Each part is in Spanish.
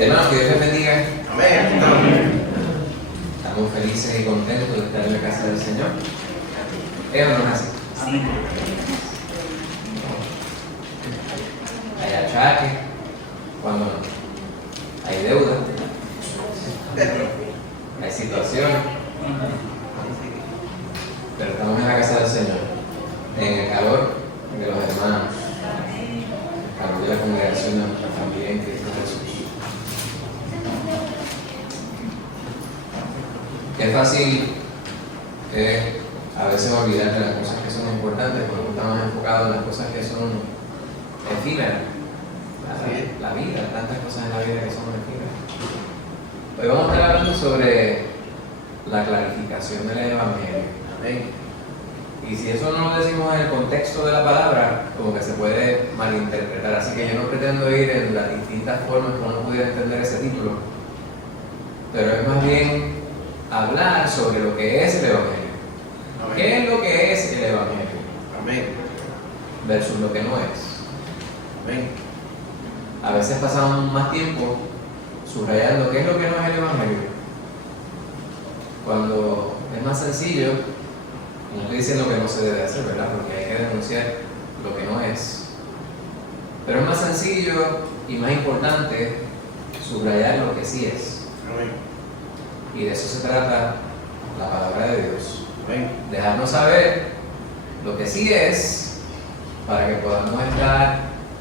Hermanos, que Dios les bendiga. Amén. Estamos felices y contentos de estar en la casa del Señor. ¿Es o no es así? Amén. Hay achaques, cuando no. Hay deuda, hay situaciones, pero estamos en la casa del Señor, en el calor de los hermanos, el calor de la congregación de nuestra familia en Cristo Jesús. Qué fácil es a veces olvidar de las cosas que son importantes cuando estamos enfocados en las cosas que son efímeras. La vida, tantas cosas en la vida que son efímeras. Hoy vamos a estar hablando sobre la clarificación del Evangelio. Amén. Y si eso no lo decimos en el contexto de la palabra, como que se puede malinterpretar. Así que yo no pretendo ir en las distintas formas como uno pudiera entender ese título, pero es más bien hablar sobre lo que es el Evangelio. Amén. ¿Qué es lo que es el Evangelio? Amén. Versus lo que no es. Amén. A veces pasamos más tiempo subrayando qué es lo que no es el Evangelio, cuando es más sencillo, no estoy diciendo que no se debe hacer, ¿verdad? Porque hay que denunciar lo que no es. Pero es más sencillo y más importante subrayar lo que sí es. Amén. Y de eso se trata la palabra de Dios. Amén. Dejarnos saber lo que sí es para que podamos estar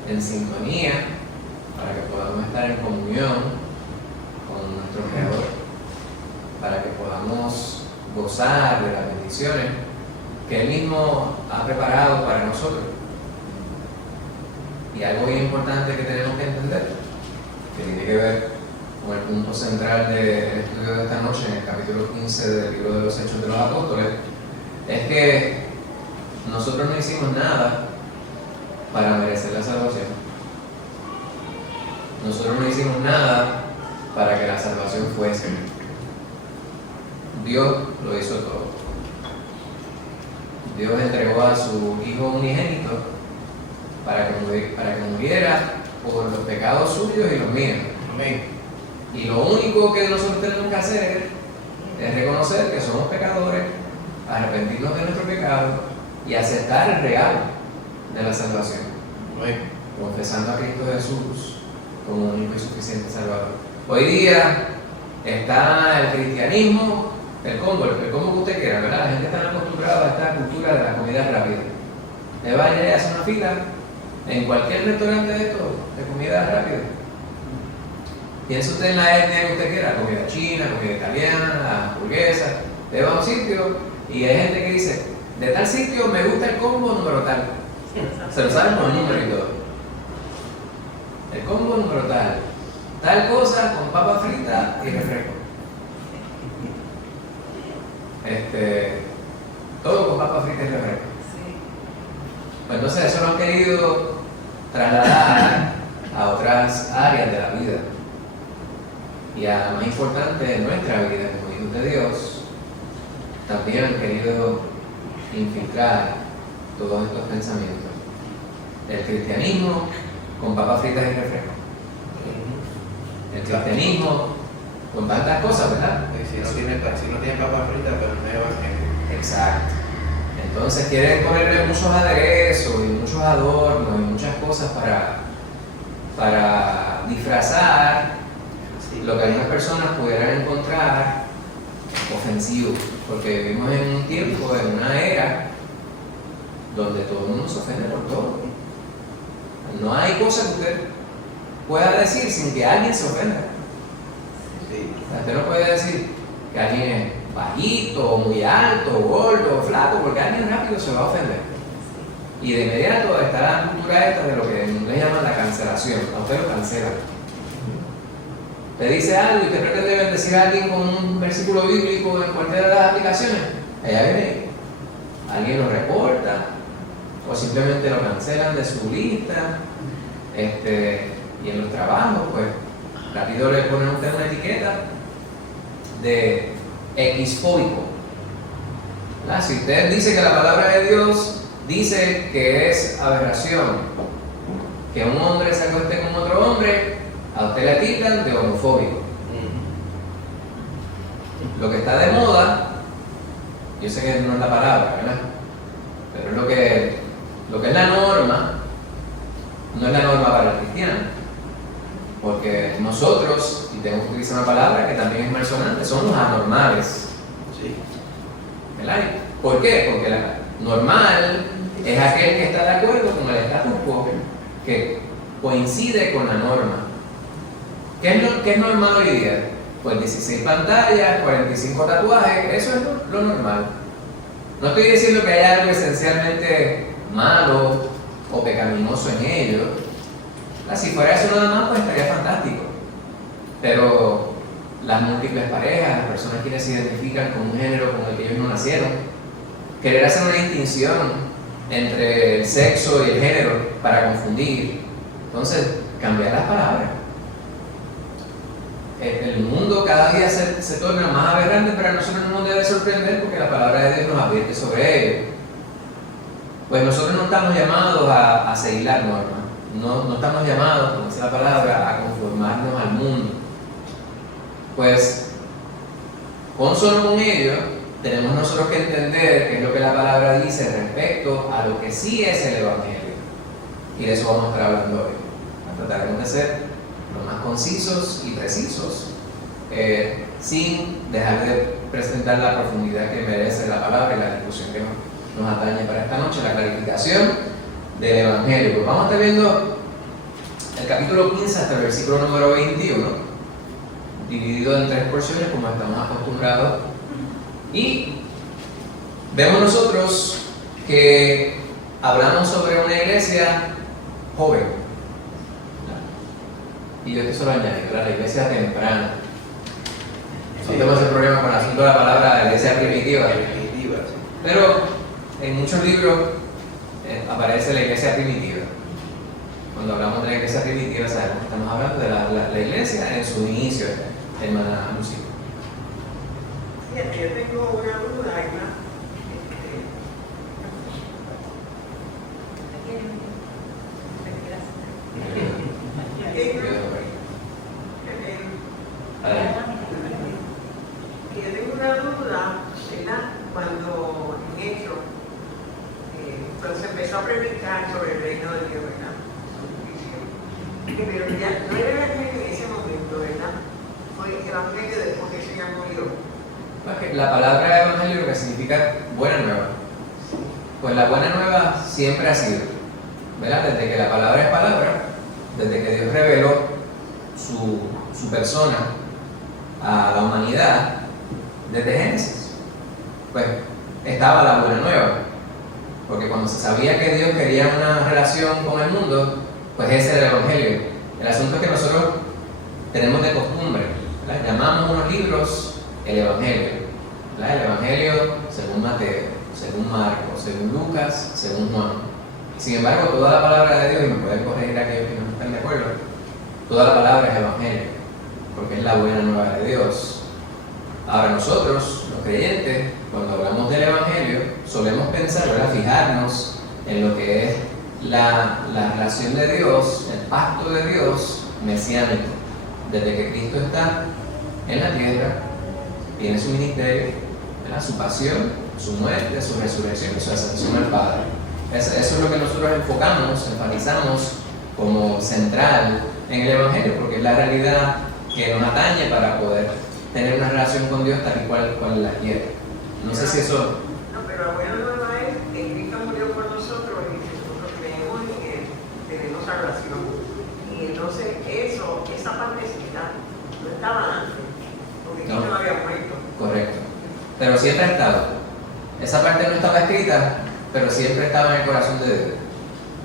en sintonía, para que podamos estar en comunión con nuestro Creador, para que podamos gozar de las bendiciones que Él mismo ha preparado para nosotros. Y algo bien importante que tenemos que entender, que tiene que ver con el punto central del estudio de esta noche, en el capítulo 15 del libro de los Hechos de los Apóstoles, es que nosotros no hicimos nada para merecer la salvación. Nosotros no hicimos nada para que la salvación fuese. Dios lo hizo todo. Dios entregó a su Hijo unigénito para que muriera por los pecados suyos y los míos. Amén. Y lo único que nosotros tenemos que hacer es reconocer que somos pecadores, arrepentirnos de nuestro pecado y aceptar el regalo de la salvación. Amén. Confesando a Cristo Jesús como único y suficiente Salvador. Hoy día está el cristianismo, el combo que usted quiera, ¿verdad? La gente está acostumbrada a esta cultura de la comida rápida. Le va a ir a hacer una fila en cualquier restaurante de esto, de comida rápida. Piensa usted en la etnia que usted quiera, comida china, comida italiana, hamburguesa. Le va a un sitio y hay gente que dice, de tal sitio me gusta el combo número tal. Se lo saben por número y todo. El combo número tal cosa con papa frita y refresco. Todo con papa frita y refresco. Pues entonces eso lo han querido trasladar a otras áreas de la vida. Y a la más importante de nuestra vida, como hijos de Dios, también han querido infiltrar todos estos pensamientos. El cristianismo con papas fritas y refresco. El cristianismo con tantas cosas, ¿verdad? Si no tiene papas fritas, pero no hay evangelio. Exacto. Entonces quieren ponerle muchos aderezos y muchos adornos y muchas cosas para disfrazar lo que algunas personas pudieran encontrar ofensivo, porque vivimos en un tiempo, en una era donde todo el mundo se ofende por todo. No hay cosa que usted pueda decir sin que alguien se ofenda. Sí. Usted no puede decir que alguien es bajito, muy alto, gordo, flaco, porque alguien rápido se va a ofender. Y de inmediato está la cultura esta de lo que en inglés llaman la cancelación. A usted lo cancelan. Te dice algo y usted pretende bendecir a alguien con un versículo bíblico en cualquiera de las aplicaciones. Allá viene, alguien lo reporta o simplemente lo cancelan de su lista. Y en los trabajos, pues, rápido le ponen a usted una etiqueta de X-fóbico. Si usted dice que la palabra de Dios dice que es aberración que un hombre se acueste con otro hombre, a usted usted le tildan de homofóbico. Lo que está de moda, yo sé que no es la palabra, ¿verdad? Pero es lo que es la norma, no es la norma para el cristiano. Porque nosotros, y tengo que utilizar una palabra que también es malsonante, somos anormales. Sí. ¿Verdad? ¿Por qué? Porque la normal es aquel que está de acuerdo con el status quo, que coincide con la norma. ¿Qué es normal hoy día? Pues 16 pantallas, 45 tatuajes, eso es lo normal. No estoy diciendo que haya algo esencialmente malo o pecaminoso en ello. Si fuera eso nada más, pues estaría fantástico. Pero las múltiples parejas, las personas que se identifican con un género con el que ellos no nacieron, querer hacer una distinción entre el sexo y el género para confundir, entonces cambiar las palabras. El mundo cada día se torna más aberrante, pero a nosotros no nos debe sorprender porque la palabra de Dios nos advierte sobre ello. Pues nosotros no estamos llamados a seguir las normas, no estamos llamados, como dice la palabra, a conformarnos al mundo. Pues, consono con ello, tenemos nosotros que entender qué es lo que la palabra dice respecto a lo que sí es el Evangelio. Y de eso vamos a estar hablando hoy. Trataremos de ser lo más concisos y precisos, sin dejar de presentar la profundidad que merece la palabra y la discusión que nos atañe para esta noche, la clarificación del Evangelio. Pues vamos a estar viendo el capítulo 15 hasta el versículo número 21, dividido en 3 porciones como estamos acostumbrados, y vemos nosotros que hablamos sobre una iglesia joven. Y yo esto solo añadí, la iglesia temprana. No tenemos ese problema con el asunto de la palabra la iglesia primitiva. Pero en muchos libros aparece la iglesia primitiva. Cuando hablamos de la iglesia primitiva, sabemos que estamos hablando de la iglesia en su inicio, hermana Lucía. Sí, aquí yo tengo una duda, ¿verdad? Y yo tengo una duda, ¿verdad? Cuando en hecho, cuando se empezó a predicar sobre el reino de Dios, ¿verdad? Pero ya no era el evangelio en ese momento, ¿verdad? Fue el evangelio después que el Señor murió. La palabra evangelio lo que significa buena nueva. Pues la buena nueva siempre ha sido, ¿verdad? Desde que la palabra es palabra, desde que Dios reveló su persona a la humanidad, desde Génesis, pues estaba la buena nueva. Porque cuando se sabía que Dios quería una relación con el mundo, pues ese era el Evangelio. El asunto es que nosotros tenemos de costumbre, ¿verdad? Llamamos unos libros el Evangelio, ¿verdad? El Evangelio según Mateo, según Marcos, según Lucas, según Juan. Sin embargo, toda la palabra de Dios, y me pueden corregir aquellos que no están de acuerdo, toda la palabra es Evangelio, porque es la buena nueva de Dios. Ahora nosotros, los creyentes, cuando hablamos del Evangelio, solemos pensar, ¿verdad? Fijarnos en lo que es la relación de Dios, el pacto de Dios mesiánico. Desde que Cristo está en la tierra, tiene su ministerio, ¿verdad? Su pasión, su muerte, su resurrección y su ascensión al Padre. Eso es lo que nosotros enfocamos, enfatizamos como central en el Evangelio, porque es la realidad que nos atañe para poder tener una relación con Dios tal y cual la quiere. No sé si eso... No, pero la buena nueva es que Cristo murió por nosotros y que nosotros creemos en Él, tenemos salvación. Y entonces esa partecita no estaba antes, porque Cristo no había muerto. Correcto. Pero siempre ha estado. Esa parte no estaba escrita, pero siempre estaba en el corazón de Dios.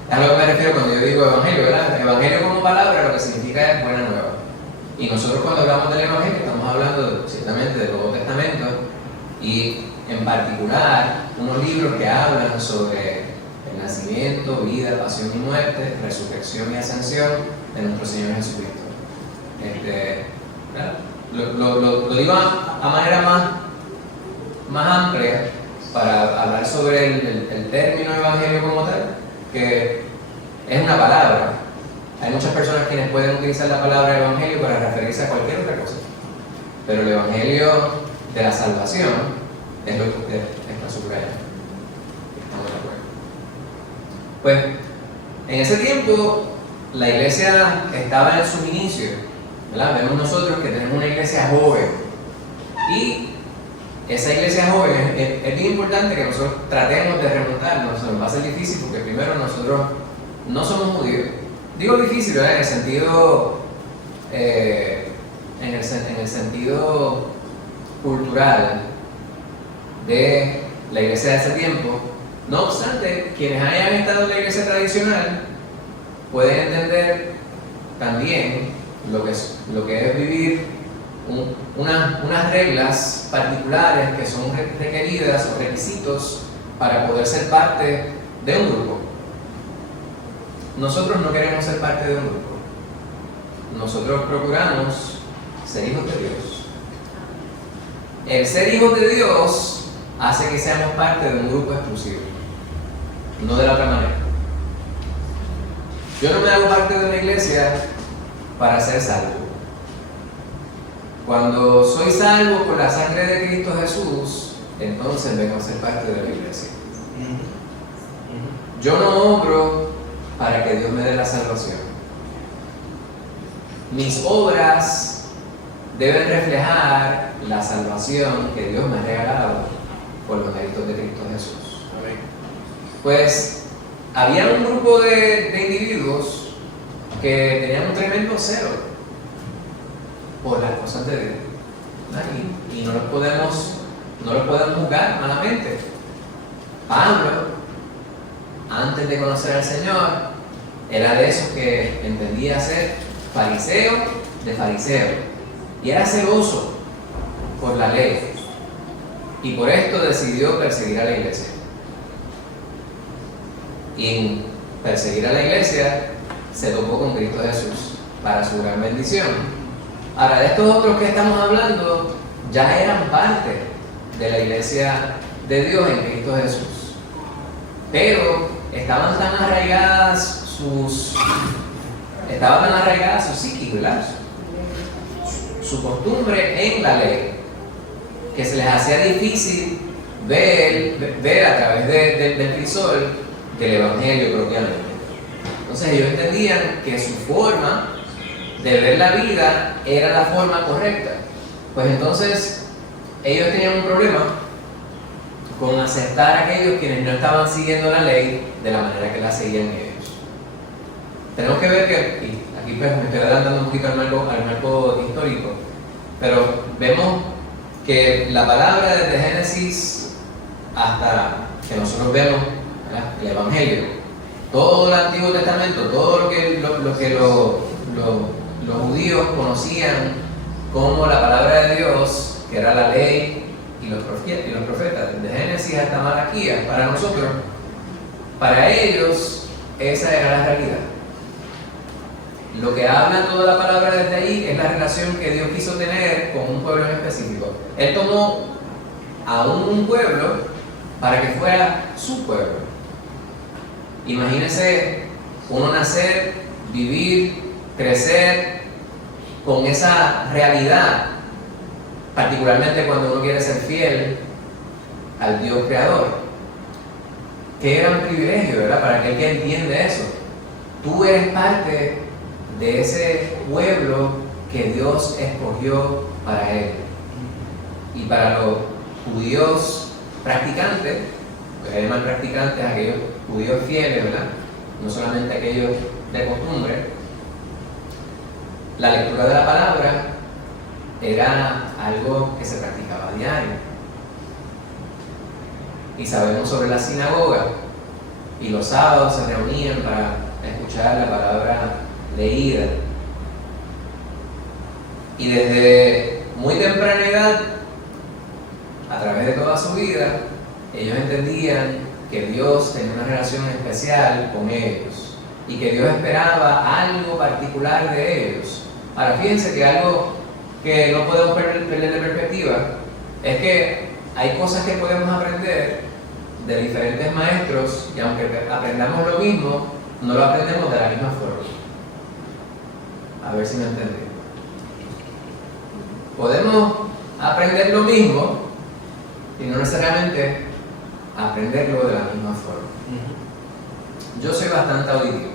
Es a lo que me refiero cuando yo digo evangelio, ¿verdad? Evangelio como palabra lo que significa es buena nueva. Y nosotros cuando hablamos del evangelio estamos hablando ciertamente del Nuevo Testamento y en particular unos libros que hablan sobre el nacimiento, vida, pasión y muerte, resurrección y ascensión de nuestro Señor Jesucristo. Lo digo a manera más amplia para hablar sobre el término evangelio como tal, que es una palabra. Hay muchas personas quienes pueden utilizar la palabra evangelio para referirse a cualquier otra cosa, pero el evangelio de la salvación es lo que usted está subrayando. Estamos de acuerdo. Pues, en ese tiempo, la iglesia estaba en su inicio, ¿verdad? Vemos nosotros que tenemos una iglesia joven, y esa iglesia joven es bien importante que nosotros tratemos de remontarnos. Nos va a ser difícil porque primero nosotros no somos judíos. Digo difícil, ¿verdad? En el sentido cultural de la iglesia de ese tiempo. No obstante, quienes hayan estado en la iglesia tradicional pueden entender también lo que es vivir unas reglas particulares que son requeridas o requisitos para poder ser parte de un grupo. Nosotros no queremos ser parte de un grupo. Nosotros procuramos ser hijos de Dios. El ser hijos de Dios hace que seamos parte de un grupo exclusivo, no de la otra manera. Yo no me hago parte de una iglesia para ser salvo. Cuando soy salvo por la sangre de Cristo Jesús, entonces vengo a ser parte de la iglesia. Yo no obro para que Dios me dé la salvación. Mis obras deben reflejar la salvación que Dios me ha regalado por los méritos de Cristo Jesús. Amén. Pues había un grupo de individuos que tenían un tremendo celo por las cosas de Dios, y no los podemos juzgar malamente. Pablo, antes de conocer al Señor, era de esos que entendía ser fariseo de fariseo, y era celoso por la ley, y por esto decidió perseguir a la iglesia. Y en perseguir a la iglesia se topó con Cristo Jesús para su gran bendición. Ahora, de estos otros que estamos hablando ya eran parte de la iglesia de Dios en Cristo Jesús, pero estaban tan arraigadas sus psiquis, ¿verdad? Su costumbre en la ley, que se les hacía difícil ver a través del crisol del evangelio propiamente. Entonces ellos entendían que su forma de ver la vida era la forma correcta. Pues entonces ellos tenían un problema con aceptar a aquellos quienes no estaban siguiendo la ley de la manera que la seguían ellos. Tenemos que ver que, y aquí pues me estoy adelantando un poquito al marco histórico, pero vemos que la palabra desde Génesis hasta que nosotros vemos, ¿verdad?, el Evangelio, todo el Antiguo Testamento, todo lo que los judíos conocían como la palabra de Dios, que era la ley y los profetas, desde Génesis hasta Malaquías, para nosotros, para ellos, esa era la realidad. Lo que habla toda la palabra desde ahí es la relación que Dios quiso tener con un pueblo en específico. Él tomó a un pueblo para que fuera su pueblo. Imagínense uno nacer, vivir, crecer con esa realidad, particularmente cuando uno quiere ser fiel al Dios creador. Qué gran privilegio, ¿verdad?, para aquel que entiende eso. Tú eres parte de ese pueblo que Dios escogió para Él. Y para los judíos practicantes, pues llaman practicantes aquellos judíos fieles, ¿verdad?, no solamente aquellos de costumbre, la lectura de la palabra era algo que se practicaba a diario. Y sabemos sobre la sinagoga, y los sábados se reunían para escuchar la palabra leída. Y desde muy temprana edad, a través de toda su vida, ellos entendían que Dios tenía una relación especial con ellos y que Dios esperaba algo particular de ellos. Ahora, fíjense que algo que no podemos perder de perspectiva es que hay cosas que podemos aprender de diferentes maestros, y aunque aprendamos lo mismo, no lo aprendemos de la misma forma. A ver si me entendí. Podemos aprender lo mismo y no necesariamente aprenderlo de la misma forma. Yo soy bastante auditivo.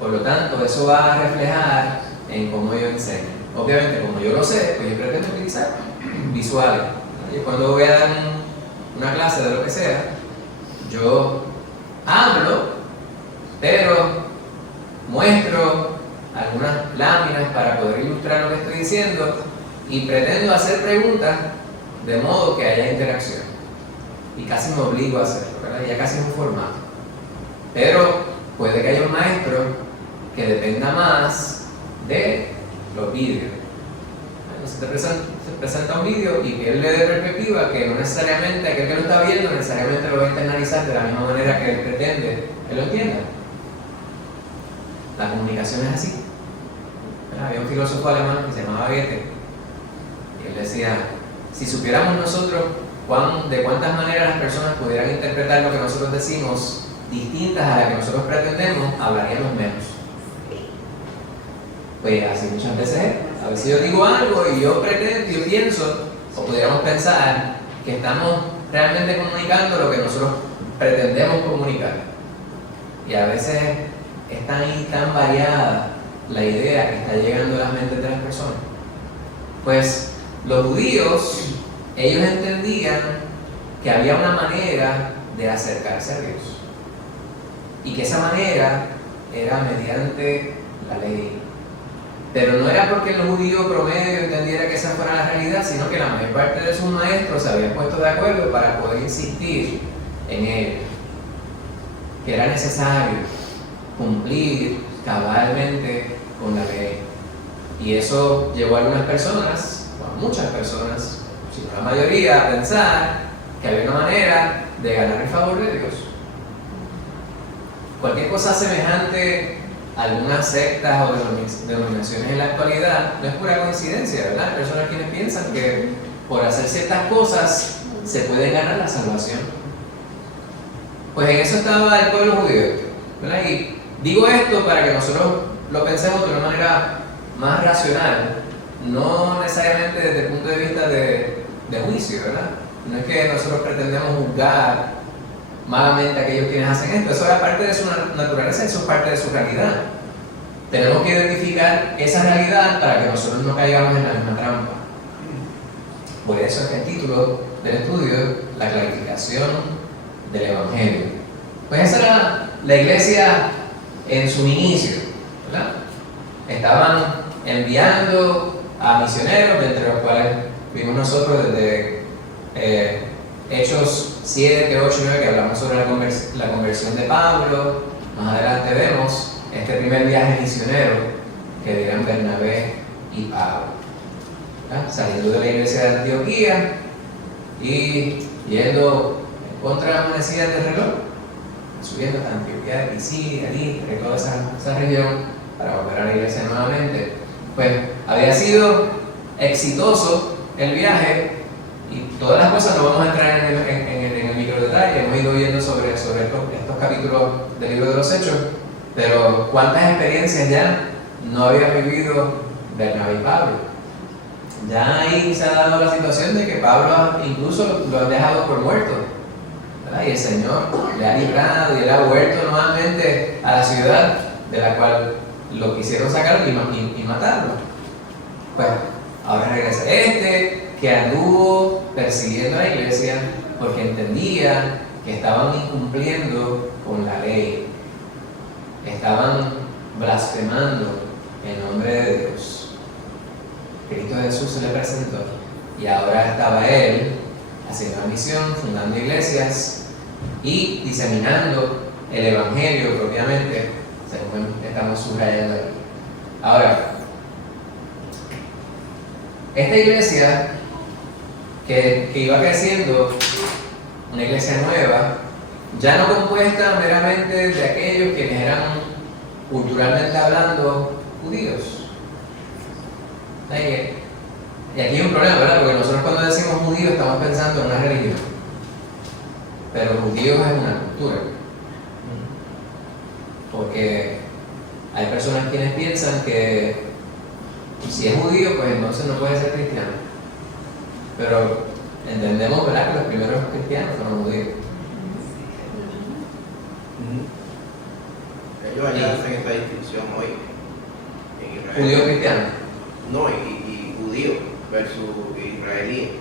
Por lo tanto, eso va a reflejar en cómo yo enseño. Obviamente, como yo lo sé, pues yo pretendo utilizar visuales. Y cuando voy a dar una clase de lo que sea, yo hablo, pero muestro algunas láminas para poder ilustrar lo que estoy diciendo y pretendo hacer preguntas de modo que haya interacción. Y casi me obligo a hacerlo, ¿verdad? Ya casi es un formato. Pero puede que haya un maestro que dependa más de los vídeos. Bueno, se presenta un vídeo y pierde de perspectiva que no necesariamente aquel que lo está viendo necesariamente lo va a internalizar de la misma manera que él pretende que lo entienda. La comunicación es así. Había un filósofo alemán que se llamaba Goethe y él decía, si supiéramos nosotros de cuántas maneras las personas pudieran interpretar lo que nosotros decimos distintas a las que nosotros pretendemos, hablaríamos menos. Pues así muchas veces es. A veces yo digo algo y yo pienso, o pudiéramos pensar, que estamos realmente comunicando lo que nosotros pretendemos comunicar. Y a veces es tan variada la idea que está llegando a las mentes de las personas. Pues los judíos, ellos entendían que había una manera de acercarse a Dios. Y que esa manera era mediante la ley. Pero no era porque el judío promedio entendiera que esa fuera la realidad, sino que la mayor parte de sus maestros se habían puesto de acuerdo para poder insistir en ello. Que era necesario cumplir cabalmente con la ley. Y eso llevó a algunas personas, o a muchas personas, si no la mayoría, a pensar que había una manera de ganar el favor de Dios. Cualquier cosa semejante a algunas sectas o denominaciones en la actualidad no es pura coincidencia, ¿verdad? Hay personas quienes piensan que por hacer ciertas cosas se puede ganar la salvación. Pues en eso estaba el pueblo judío, ¿verdad? Y digo esto para que nosotros lo pensemos de una manera más racional, no necesariamente desde el punto de vista de juicio, ¿verdad? No es que nosotros pretendemos juzgar malamente a aquellos quienes hacen esto, eso es parte de su naturaleza, eso es parte de su realidad. Tenemos que identificar esa realidad para que nosotros no caigamos en la misma trampa. Por eso es que el título del estudio, la clarificación del Evangelio. Pues esa era la iglesia en su inicio, ¿verdad? Estaban enviando a misioneros, entre los cuales vimos nosotros desde Hechos 7, 8, 9, que hablamos sobre la conversión de Pablo. Más adelante vemos este primer viaje misionero que dieron Bernabé y Pablo, ¿verdad? Saliendo de la iglesia de Antioquía y yendo en contra de las manecillas del reloj, subiendo hasta Antioquía de Pisidia, Listra y toda esa región para volver a la iglesia nuevamente. Pues había sido exitoso el viaje y todas las cosas no vamos a entrar en el micro detalle. Hemos ido viendo sobre estos capítulos del libro de los Hechos, pero cuántas experiencias ya no había vivido Bernabé y Pablo. Ya ahí se ha dado la situación de que Pablo incluso lo han dejado por muerto, ¿verdad? Y el Señor le ha librado y él ha vuelto nuevamente a la ciudad de la cual lo quisieron sacar y matarlo. Pues ahora regresa que anduvo persiguiendo a la iglesia porque entendía que estaban incumpliendo con la ley, estaban blasfemando en nombre de Dios. Cristo Jesús se le presentó y ahora estaba él haciendo la misión, fundando iglesias y diseminando el Evangelio propiamente, según estamos subrayando aquí. Ahora, esta iglesia que iba creciendo, una iglesia nueva, ya no compuesta meramente de aquellos quienes eran culturalmente hablando judíos. Y aquí hay un problema, ¿verdad? Porque nosotros cuando decimos judío estamos pensando en una religión, pero judíos es una cultura, porque Hay personas quienes piensan que si es judío, pues entonces no puede ser cristiano. Pero entendemos, ¿verdad?, que los primeros cristianos fueron judíos. Ellos allá hacen esta distinción hoy en Israel. ¿Judío cristiano? No, y judío versus israelí.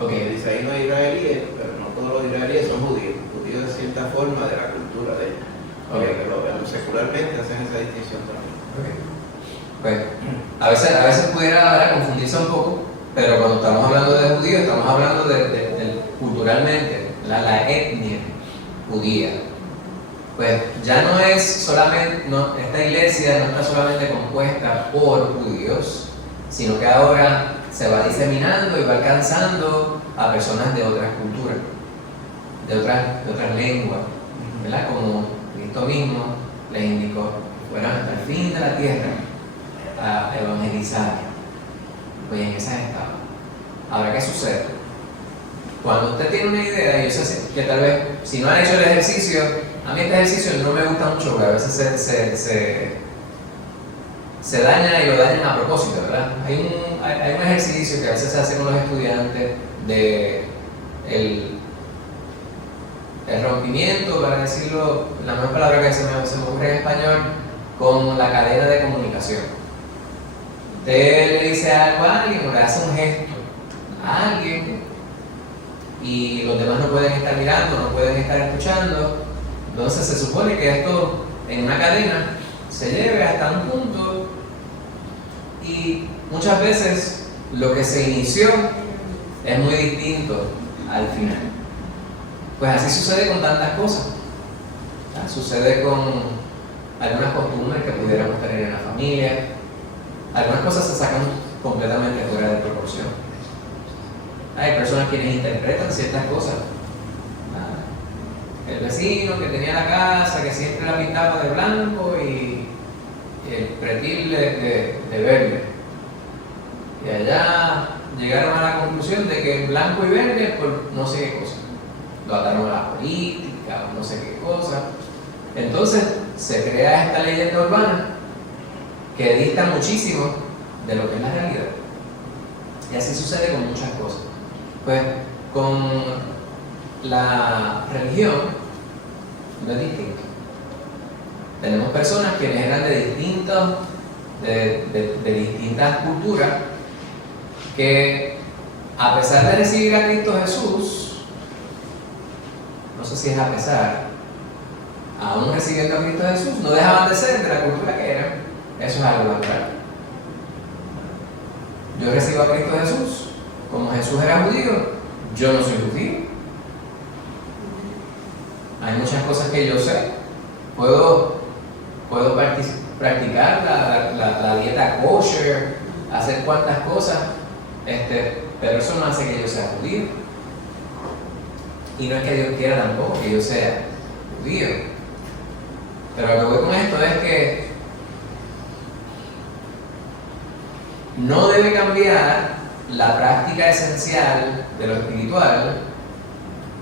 Ok. Dice ahí no hay israelíes, pero no todos los israelíes son judíos. Judíos de cierta forma de la cultura de ellos. Okay. Pero secularmente hacen esa distinción también. Okay. Pues a veces pudiera, ¿verdad?, confundirse un poco, pero cuando estamos hablando de judíos, estamos hablando de culturalmente, la etnia judía. Pues ya no es solamente, esta iglesia no está solamente compuesta por judíos, sino que ahora se va diseminando y va alcanzando a personas de otras culturas, de otras lenguas, ¿verdad? Como Cristo mismo les indicó, fueron hasta el fin de la tierra a evangelizar. Pues en esa etapa. Ahora, ¿qué sucede? Cuando usted tiene una idea, y yo sé que tal vez, si no ha hecho el ejercicio, a mí este ejercicio no me gusta mucho, porque a veces se daña y lo dañan a propósito, ¿verdad? Hay un ejercicio que a veces se hace con los estudiantes de el rompimiento, para decirlo, la mejor palabra que se me ocurre en español, con la cadena de comunicación. Usted le dice algo a alguien o le hace un gesto a alguien y los demás no pueden estar mirando, no pueden estar escuchando. Entonces se supone que esto en una cadena se lleve hasta un punto y muchas veces lo que se inició es muy distinto al final. Pues así sucede con tantas cosas. Sucede con algunas costumbres que pudiéramos tener en la familia. Algunas cosas se sacan completamente fuera de proporción. Hay personas quienes interpretan ciertas cosas. El vecino que tenía la casa, que siempre la pintaba de blanco y el pretil de verde. Y allá llegaron a la conclusión de que blanco y verde por no sé qué cosa. Lo ataron a la política, no sé qué cosa. Entonces se crea esta leyenda urbana que dista muchísimo de lo que es la realidad. Y así sucede con muchas cosas. Pues con la religión no es distinto. Tenemos personas que eran de distintas culturas que, a pesar de recibir a Cristo Jesús, no sé si es a pesar, aún recibiendo a Cristo Jesús, no dejaban de ser de la cultura que eran. Eso es algo natural. Yo recibo a Cristo Jesús, como Jesús era judío, yo no soy judío. Hay muchas cosas que yo sé. Puedo practicar la dieta kosher, hacer cuantas cosas, pero eso no hace que yo sea judío. Y no es que Dios quiera tampoco que yo sea judío. Pero lo que voy con esto es que no debe cambiar la práctica esencial de lo espiritual,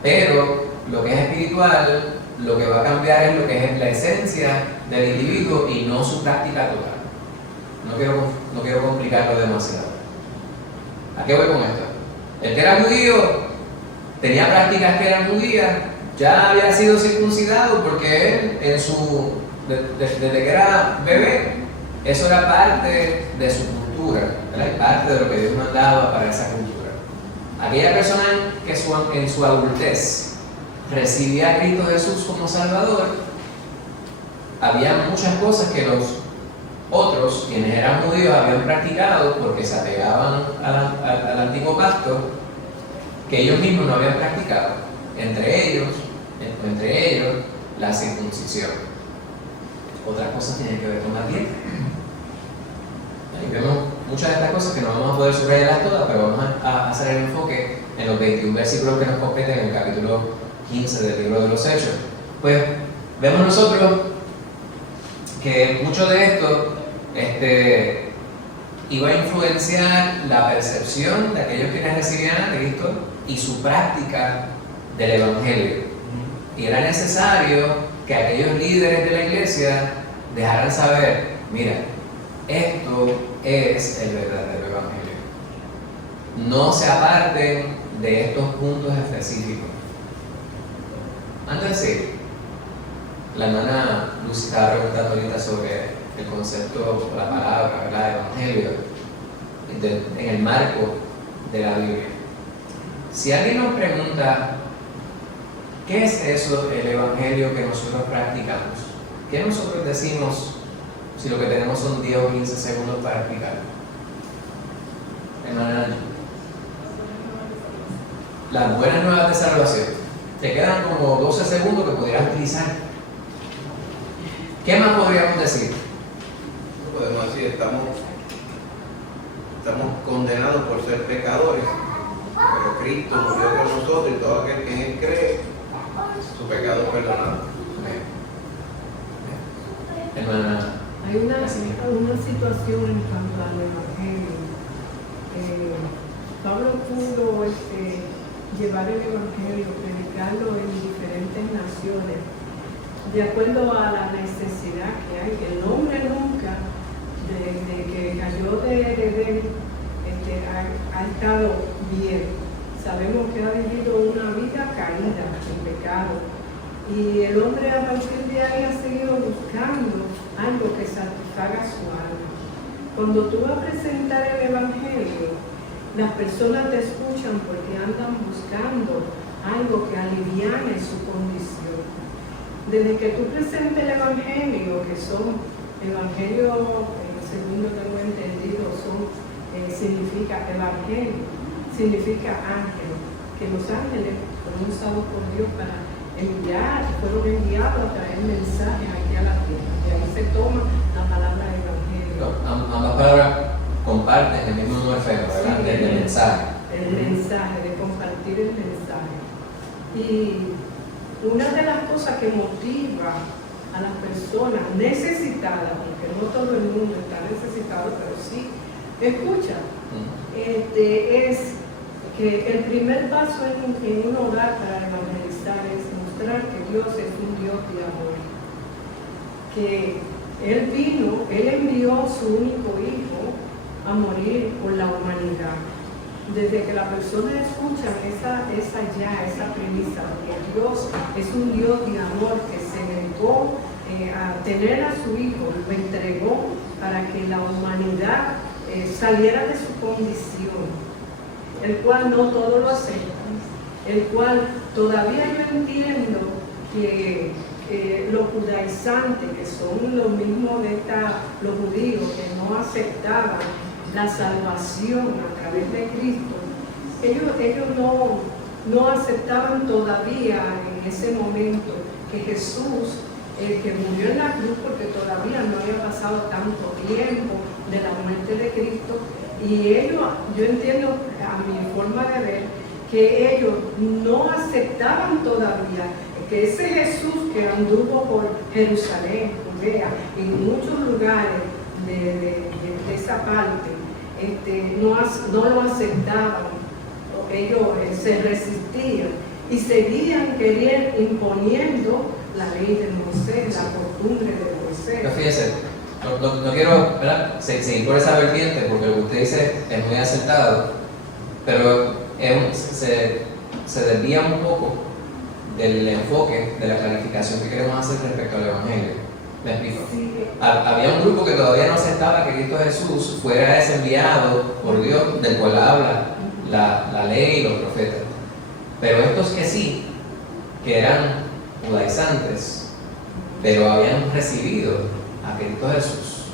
pero lo que es espiritual, lo que va a cambiar es lo que es la esencia del individuo y no su práctica total. No quiero complicarlo demasiado. ¿A qué voy con esto? El que era judío tenía prácticas que eran judías, ya había sido circuncidado porque él, desde que era bebé, eso era parte de su cultura, ¿verdad? Parte de lo que Dios mandaba para esa cultura. Aquella persona que en su adultez recibía a Cristo Jesús como Salvador, había muchas cosas que los otros, quienes eran judíos, habían practicado porque se apegaban al antiguo pacto, que ellos mismos no habían practicado. Entre ellos, la circuncisión. Otras cosas tienen que ver con la dieta. Ahí vemos muchas de estas cosas que no vamos a poder subrayarlas todas, pero vamos a hacer el enfoque en los 21 versículos que nos competen en el capítulo 15 del libro de los Hechos. Pues vemos nosotros que mucho de esto iba a influenciar la percepción de aquellos que recibían a Cristo y su práctica del Evangelio. Y era necesario que aquellos líderes de la iglesia dejarán saber, mira, esto es el verdadero evangelio. No se aparten de estos puntos específicos. Antes de seguir, la hermana Lucy estaba preguntando ahorita sobre el concepto, la palabra, ¿verdad?, evangelio, en el marco de la Biblia. Si alguien nos pregunta, ¿qué es eso, el evangelio que nosotros practicamos? ¿Qué nosotros decimos si lo que tenemos son 10 o 15 segundos para explicarlo? Hermana, las buenas nuevas de salvación. Te quedan como 12 segundos que pudieras utilizar. ¿Qué más podríamos decir? Podemos decir, estamos condenados por ser pecadores, pero Cristo murió por nosotros y todo aquel que en Él cree, su pecado es perdonado. Hermana. Hay una situación en cuanto al Evangelio. Pablo pudo llevar el Evangelio, predicarlo en diferentes naciones, de acuerdo a la necesidad que hay. El hombre nunca, desde que cayó de Edén, ha estado bien. Sabemos que ha vivido una vida caída en pecado. Y el hombre a partir de ahí ha seguido buscando algo que satisfaga su alma. Cuando tú vas a presentar el Evangelio, las personas te escuchan porque andan buscando algo que aliviane su condición. Desde que tú presentes el Evangelio, que son Evangelio, según lo tengo entendido, significa Evangelio, significa ángel, que los ángeles fueron usados por Dios para fueron enviados a traer mensajes aquí a la tierra. De ahí se toma la palabra evangelio. Ambas palabras comparten el mismo morfema, ¿verdad? Sí, el mensaje. El mensaje, de compartir el mensaje. Y una de las cosas que motiva a las personas necesitadas, porque no todo el mundo está necesitado, pero sí escucha, es que el primer paso en un hogar para evangelizar es mostrar que Dios es un Dios de amor, que Él envió su único Hijo a morir por la humanidad. Desde que la persona escucha esa premisa, que Dios es un Dios de amor, que se negó a tener a su Hijo, lo entregó para que la humanidad saliera de su condición, el cual no todo lo acepta, el cual todavía yo entiendo que los judaizantes, que son los mismos de los judíos, que no aceptaban la salvación a través de Cristo, ellos no aceptaban todavía en ese momento que Jesús, el que murió en la cruz, porque todavía no había pasado tanto tiempo de la muerte de Cristo, y ellos, yo entiendo a mi forma de ver, que ellos no aceptaban todavía que ese Jesús que anduvo por Jerusalén, Judea, en muchos lugares de esa parte, no lo aceptaban. Ellos se resistían y seguían imponiendo la ley de Moisés, la costumbre de Moisés. Pero fíjese, no quiero, ¿verdad?, seguir por esa vertiente, porque lo que usted dice es muy acertado, pero se desvía un poco del enfoque, de la clarificación que queremos hacer respecto al Evangelio. ¿Me explico? Sí. Había un grupo que todavía no aceptaba que Cristo Jesús fuera ese enviado por Dios, del cual habla la ley y los profetas. Pero estos que sí, que eran judaizantes, pero habían recibido a Cristo Jesús,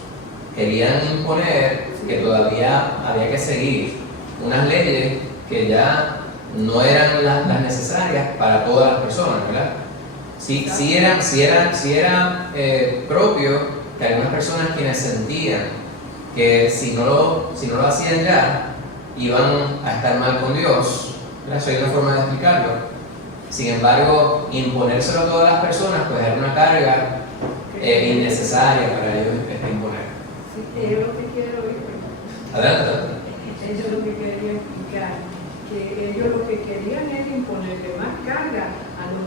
querían imponer que todavía había que seguir unas leyes que ya no eran las necesarias para todas las personas, ¿verdad? Sí era propio que algunas personas quienes sentían que si no lo hacían ya, iban a estar mal con Dios, ¿verdad? Eso hay una forma de explicarlo. Sin embargo, imponérselo a todas las personas pues era una carga innecesaria para ellos imponer. Sí, es lo que quiero oír. Adelante. Eso es lo que quería explicar, que ellos lo que querían era imponerle más carga a los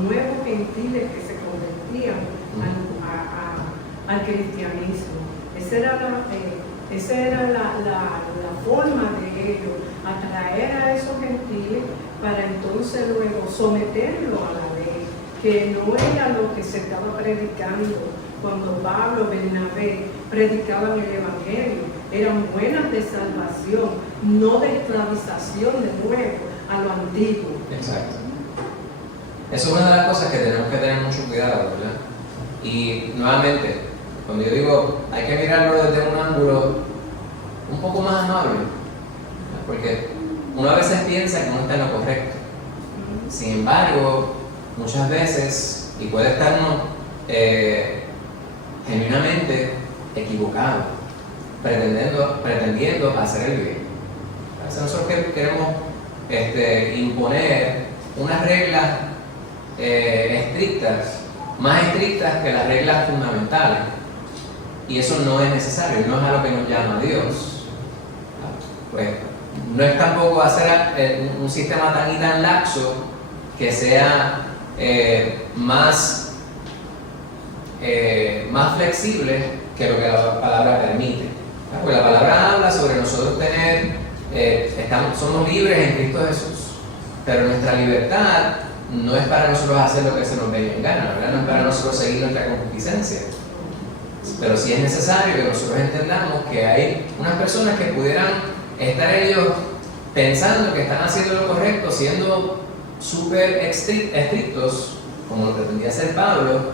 nuevos gentiles que se convertían al cristianismo. Esa era la forma de ellos, atraer a esos gentiles para entonces luego someterlo a la ley, que no era lo que se estaba predicando cuando Pablo, Bernabé predicaban el Evangelio. Eran buenas de salvación, no de esclavización de nuevo a lo antiguo. Exacto. Eso es una de las cosas que tenemos que tener mucho cuidado, ¿verdad? Y nuevamente, cuando yo digo hay que mirarlo desde un ángulo un poco más amable, ¿verdad? Porque uno a veces piensa que uno está en lo correcto. Sin embargo, muchas veces, y puede estarnos genuinamente equivocado, pretendiendo hacer el bien. A veces nosotros queremos imponer unas reglas estrictas, más estrictas que las reglas fundamentales, y eso no es necesario, no es a lo que nos llama Dios. Pues no es tampoco hacer un sistema tan y tan laxo que sea más flexible que lo que la palabra permite. Porque la palabra habla sobre nosotros somos libres en Cristo Jesús, pero nuestra libertad no es para nosotros hacer lo que se nos venga en gana, ¿verdad? No es para nosotros seguir nuestra concupiscencia. Pero sí es necesario que nosotros entendamos que hay unas personas que pudieran estar ellos pensando que están haciendo lo correcto, siendo súper estrictos, como lo pretendía hacer Pablo,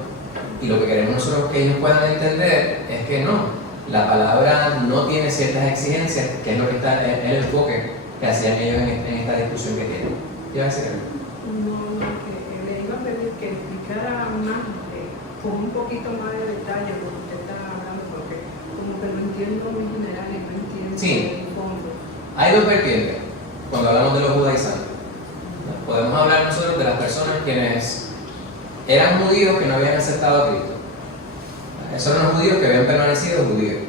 y lo que queremos nosotros que ellos puedan entender es que no, la palabra no tiene ciertas exigencias, que es lo que está en el enfoque que hacían ellos en esta discusión que tienen. ¿Qué va a decir? No, que le iba a pedir que explicara más, con un poquito más de detalle lo que usted está hablando, porque como que lo entiendo muy general y no entiendo Sí. el fondo. Hay dos vertientes cuando hablamos de los judaizantes. Podemos hablar nosotros de las personas quienes eran judíos que no habían aceptado a Cristo. Esos eran los judíos que habían permanecido judíos.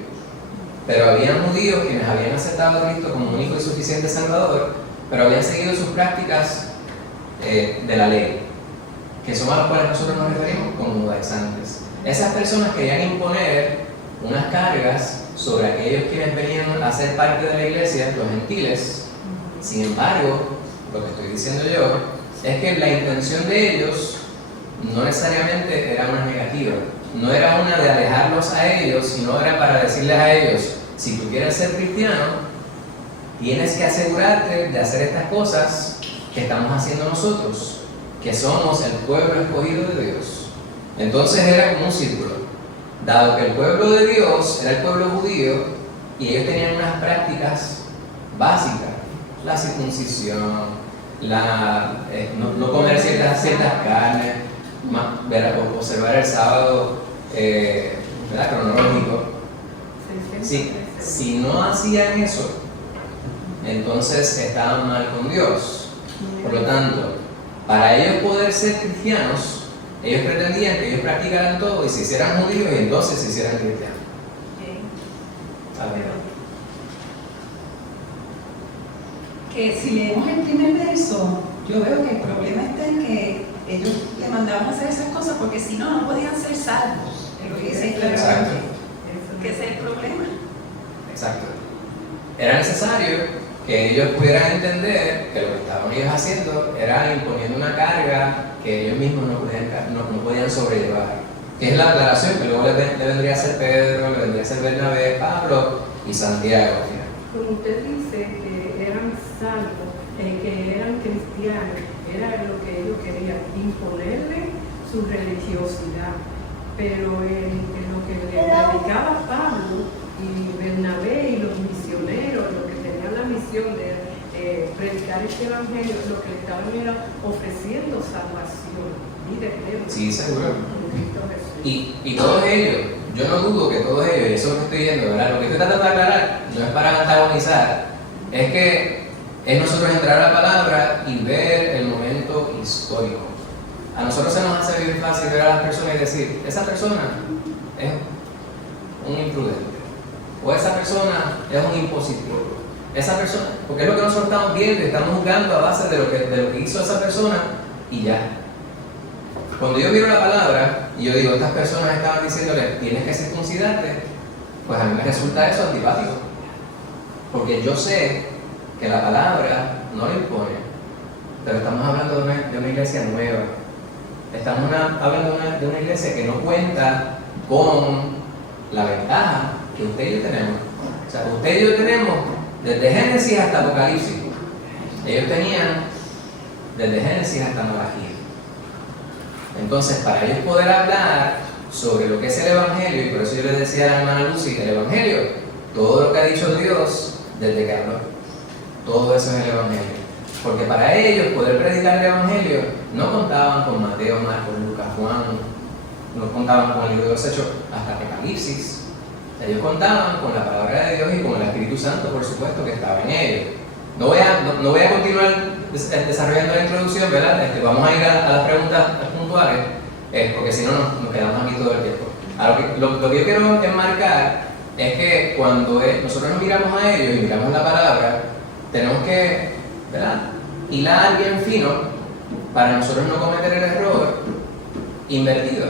Pero habían judíos quienes habían aceptado a Cristo como único y suficiente Salvador, pero habían seguido sus prácticas de la ley, que son a las cuales nosotros nos referimos como judaizantes. Esas personas querían imponer unas cargas sobre aquellos quienes venían a ser parte de la iglesia, los gentiles. Sin embargo, lo que estoy diciendo yo es que la intención de ellos no necesariamente era una negativa, no era una de alejarlos a ellos, sino era para decirles a ellos: si tú quieres ser cristiano, tienes que asegurarte de hacer estas cosas que estamos haciendo nosotros, que somos el pueblo escogido de Dios. Entonces era como un círculo. Dado que el pueblo de Dios era el pueblo judío y ellos tenían unas prácticas básicas, la circuncisión, no comer ciertas carnes, observar el sábado cronológico. Si no hacían eso, entonces estaban mal con Dios. Por lo tanto, para ellos poder ser cristianos, ellos pretendían que ellos practicaran todo y se hicieran judíos y entonces se hicieran cristianos. Que si leemos el primer verso, yo veo que el problema está en que ellos le mandaban a hacer esas cosas porque si no, no podían ser salvos. Es lo que dice claramente. Que ese es el problema. Exacto. Era necesario que ellos pudieran entender que lo que estaban ellos haciendo era imponiendo una carga que ellos mismos no podían sobrellevar. Que es la aclaración que luego le vendría a ser Pedro, le vendría a ser Bernabé, Pablo y Santiago. Como usted dice que eran salvos, que eran cristianos, era lo que ellos querían, imponerle su religiosidad. Pero en lo que le predicaba Pablo y Bernabé y los misioneros, los que tenían la misión de predicar este evangelio, lo que le estaban era ofreciendo salvación y de Dios. Sí, seguro. En Cristo Jesús. Y todos ellos, yo no dudo que todos ellos, y eso es lo que estoy viendo, ¿verdad? Lo que estoy tratando de aclarar no es para antagonizar, es que es nosotros entrar a la palabra y ver el momento histórico. A nosotros se nos hace bien fácil ver a las personas y decir: esa persona es un imprudente, o esa persona es un impositivo, esa persona, porque es lo que nosotros estamos viendo y estamos juzgando a base de lo que hizo esa persona y ya. Cuando yo miro la palabra y yo digo, estas personas estaban diciéndole, tienes que circuncidarte, pues a mí me resulta eso antipático. Porque yo sé que la palabra no lo impone, pero estamos hablando de una iglesia nueva. Estamos hablando de una iglesia que no cuenta con la ventaja que usted y yo tenemos. O sea, usted y yo tenemos desde Génesis hasta Apocalipsis. Ellos tenían desde Génesis hasta Malaquías. Entonces, para ellos poder hablar sobre lo que es el Evangelio, y por eso yo les decía a la hermana Lucy, el Evangelio, todo lo que ha dicho Dios desde que habló, todo eso es el Evangelio. Porque para ellos poder predicar el Evangelio no contaban con Mateo, Marcos, Lucas, Juan, no contaban con el libro de los Hechos hasta Apocalipsis. Ellos contaban con la palabra de Dios y con el Espíritu Santo, por supuesto, que estaba en ellos. No voy a continuar desarrollando la introducción, ¿verdad? Vamos a ir a las preguntas puntuales, porque si no nos quedamos aquí todo el tiempo. Ahora, lo que yo quiero enmarcar es que cuando nosotros nos miramos a ellos y miramos la palabra, tenemos que, ¿verdad?, hilar bien fino para nosotros no cometer el error invertido.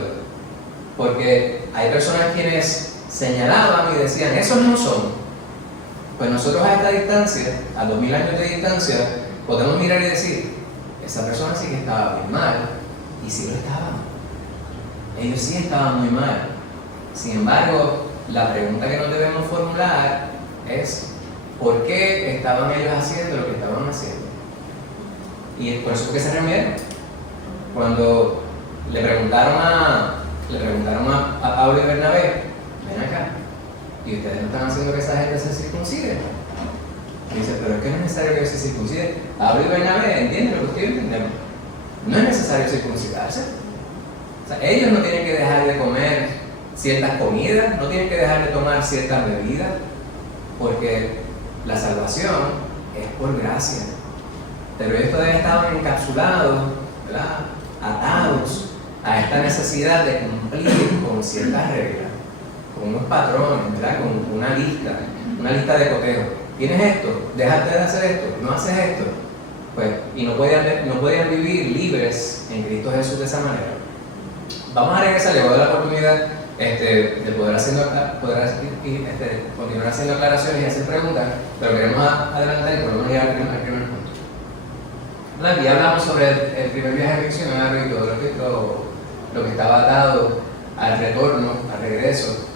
Porque hay personas quienes señalaban y decían, esos no son. Pues nosotros a esta distancia, a 2000 años de distancia, podemos mirar y decir, esa persona sí que estaba muy mal, y sí lo estaba. Ellos sí estaban muy mal. Sin embargo, la pregunta que nos debemos formular es, ¿por qué estaban ellos haciendo lo que estaban haciendo? Y es por eso que se reunieron. Cuando le preguntaron a Pablo y Bernabé, ven acá, y ustedes no están haciendo que esa gente se circuncide. Y dice, pero es que no es necesario que se circuncide. Pablo y Bernabé entienden lo que ustedes entendemos. No es necesario circuncidarse. O sea, ellos no tienen que dejar de comer ciertas comidas, no tienen que dejar de tomar ciertas bebidas, porque la salvación es por gracia. Pero ellos todavía estaban encapsulados, ¿verdad?, atados a esta necesidad de cumplir con ciertas reglas, con unos patrones, ¿verdad?, con una lista de cotejo. ¿Tienes esto? Déjate de hacer esto. ¿No haces esto? Pues, y no podían vivir libres en Cristo Jesús de esa manera. Vamos a regresar, le voy a dar la oportunidad de poder continuar haciendo aclaraciones y hacer preguntas, pero queremos adelantar y por lo menos llegar al primer punto. Ya hablamos sobre el primer viaje misionario y todo lo que estaba atado al retorno, al regreso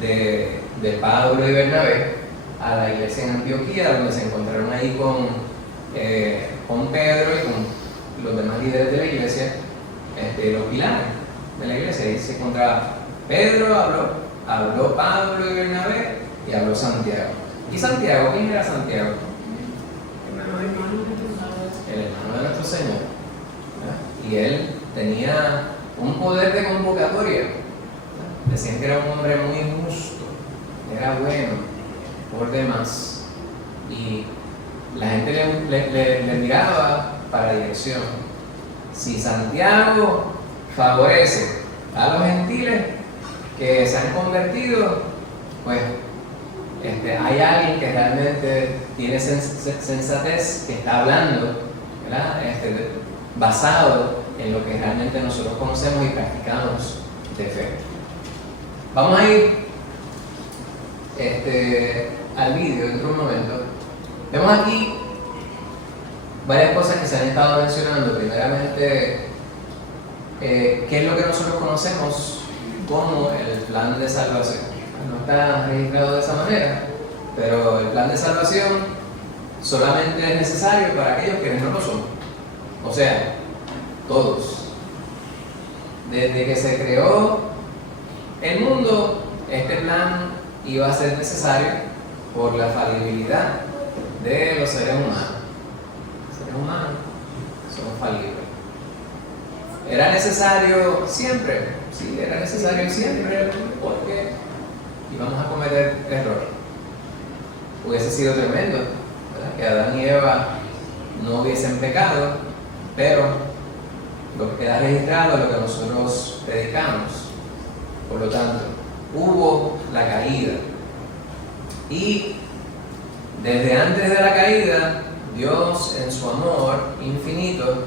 de Pablo y Bernabé a la iglesia en Antioquía, donde se encontraron ahí con Pedro y con los demás líderes de la iglesia, los pilares de la iglesia. Ahí se encontraba Pedro, habló Pablo y Bernabé, y habló Santiago. ¿Y Santiago? ¿Quién era Santiago? El hermano de nuestro Señor. ¿verdad? Y él tenía un poder de convocatoria. Decían que era un hombre muy justo, era bueno por demás, y la gente le miraba para dirección. Si Santiago favorece a los gentiles que se han convertido, pues hay alguien que realmente tiene sensatez, que está hablando, ¿verdad?, basado en lo que realmente nosotros conocemos y practicamos de fe. Vamos a ir al vídeo dentro de un momento. Vemos aquí varias cosas que se han estado mencionando. Primeramente, ¿qué es lo que nosotros conocemos como el plan de salvación? No está registrado de esa manera, pero el plan de salvación solamente es necesario para aquellos que no lo son. O sea, todos. Desde que se creó el mundo, este plan iba a ser necesario por la falibilidad de los seres humanos. Los seres humanos son falibles. ¿Era necesario siempre? Sí, era necesario siempre, porque íbamos a cometer error. Hubiese sido tremendo, ¿verdad?, que Adán y Eva no hubiesen pecado, pero lo que queda registrado es lo que nosotros predicamos. Por lo tanto, hubo la caída, y desde antes de la caída, Dios en su amor infinito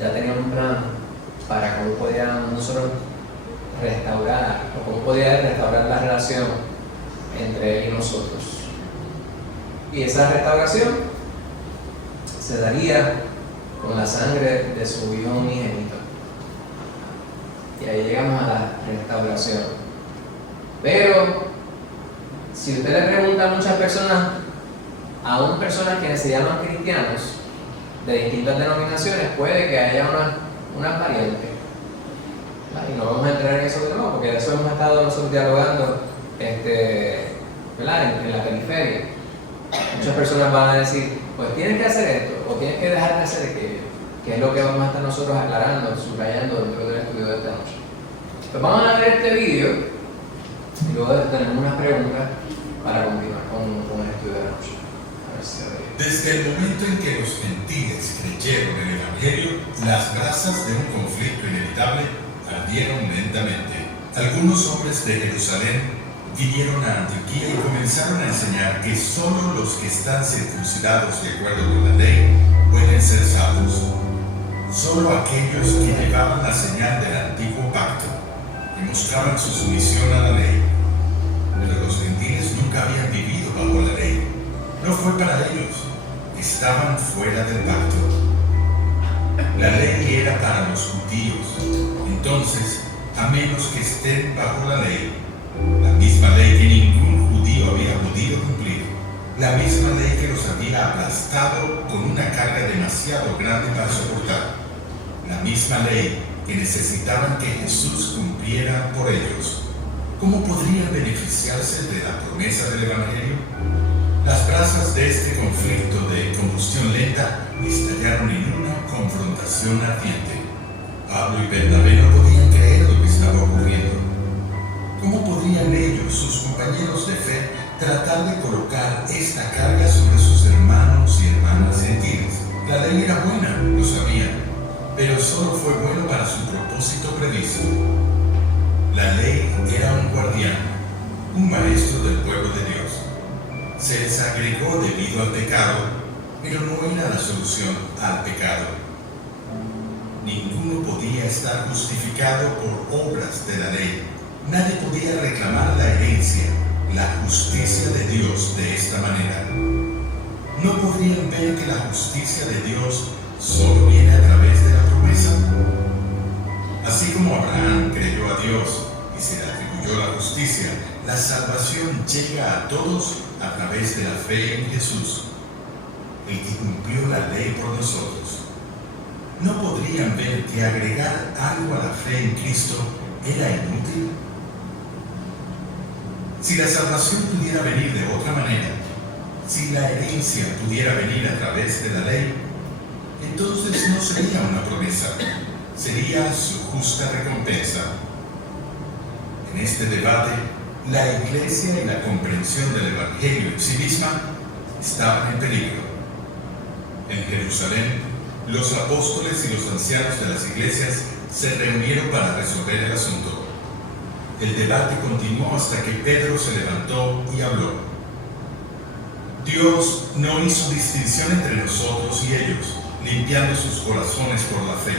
ya tenía un plan para cómo podíamos nosotros restaurar, o cómo podía restaurar la relación entre Él y nosotros. Y esa restauración se daría con la sangre de su Hijo unigénito. Y ahí llegamos a la restauración. Pero, si usted le pregunta a muchas personas, aún personas que se llaman cristianos, de distintas denominaciones, puede que haya unas variantes. Y no vamos a entrar en eso de nuevo, porque de eso hemos estado nosotros dialogando ¿verdad? En la periferia. Muchas personas van a decir, pues tienes que hacer esto, o tienes que dejar de hacer aquello, que es lo que vamos a estar nosotros aclarando, subrayando dentro del estudio de esta noche. Pues vamos a ver este vídeo, y luego tenemos unas preguntas para continuar con el estudio de la noche. A ver si se ve. Desde el momento en que los gentiles creyeron en el Evangelio, las brasas de un conflicto inevitable ardieron lentamente. Algunos hombres de Jerusalén vinieron a Antioquía y comenzaron a enseñar que solo los que están circuncidados de acuerdo con la ley pueden ser salvos. Solo aquellos que llevaban la señal del antiguo pacto y mostraban su sumisión a la ley. Pero los gentiles nunca habían vivido bajo la ley. No fue para ellos. Estaban fuera del pacto. La ley era para los judíos. Entonces, a menos que estén bajo la misma ley que ningún judío había podido cumplir, la misma ley que los había aplastado con una carga demasiado grande para soportar, la misma ley que necesitaban que Jesús cumpliera por ellos. ¿Cómo podrían beneficiarse de la promesa del Evangelio? Las brasas de este conflicto de combustión lenta estallaron en una confrontación ardiente. Pablo y Bernabé no podían creer lo que estaba ocurriendo. ¿Cómo podrían ellos, sus compañeros de fe, tratar de colocar esta carga sobre sus hermanos y hermanas gentiles? La ley era buena, lo sabían, pero solo fue bueno para su propósito previsto. La ley era un guardián, un maestro del pueblo de Dios. Se les agregó debido al pecado, pero no era la solución al pecado. Ninguno podía estar justificado por obras de la ley. Nadie podía reclamar la herencia, la justicia de Dios de esta manera. ¿No podrían ver que la justicia de Dios solo viene a través de la promesa? Así como Abraham creyó a Dios y se le atribuyó la justicia, la salvación llega a todos a través de la fe en Jesús, el que cumplió la ley por nosotros. ¿No podrían ver que agregar algo a la fe en Cristo era inútil? Si la salvación pudiera venir de otra manera, si la herencia pudiera venir a través de la ley, entonces no sería una promesa, sería su justa recompensa. En este debate, la Iglesia y la comprensión del Evangelio en sí misma estaban en peligro. En Jerusalén, los apóstoles y los ancianos de las iglesias se reunieron para resolver el asunto. El debate continuó hasta que Pedro se levantó y habló. Dios no hizo distinción entre nosotros y ellos, limpiando sus corazones por la fe.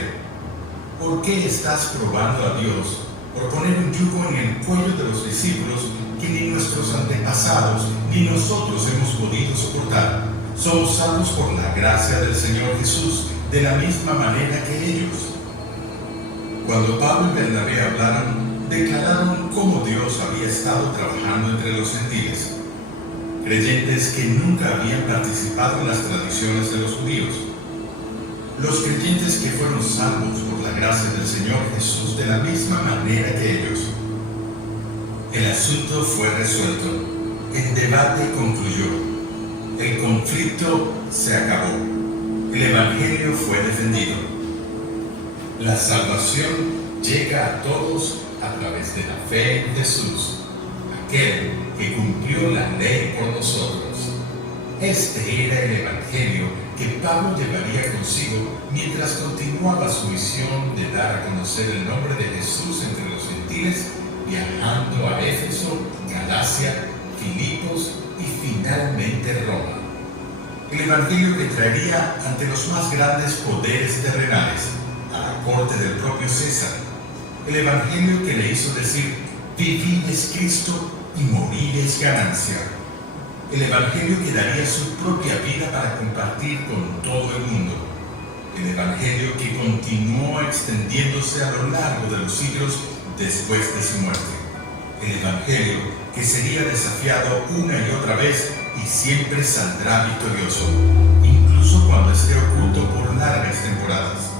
¿Por qué estás probando a Dios por poner un yugo en el cuello de los discípulos que ni nuestros antepasados ni nosotros hemos podido soportar? Somos salvos por la gracia del Señor Jesús, de la misma manera que ellos. Cuando Pablo y Bernabé hablaron, declararon cómo Dios había estado trabajando entre los gentiles, creyentes que nunca habían participado en las tradiciones de los judíos. Los creyentes que fueron salvos por la gracia del Señor Jesús de la misma manera que ellos. El asunto fue resuelto. El debate concluyó. El conflicto se acabó. El Evangelio fue defendido. La salvación llega a todos a través de la fe en Jesús, aquel que cumplió la ley por nosotros. Este era el Evangelio que Pablo llevaría consigo mientras continuaba su misión de dar a conocer el nombre de Jesús entre los gentiles, viajando a Éfeso, Galacia, Filipos y finalmente Roma. El Evangelio que traería ante los más grandes poderes terrenales, a la corte del propio César. El evangelio que le hizo decir: vivir es Cristo y morir es ganancia. El evangelio que daría su propia vida para compartir con todo el mundo. El evangelio que continuó extendiéndose a lo largo de los siglos después de su muerte. El evangelio que sería desafiado una y otra vez y siempre saldrá victorioso, incluso cuando esté oculto por largas temporadas.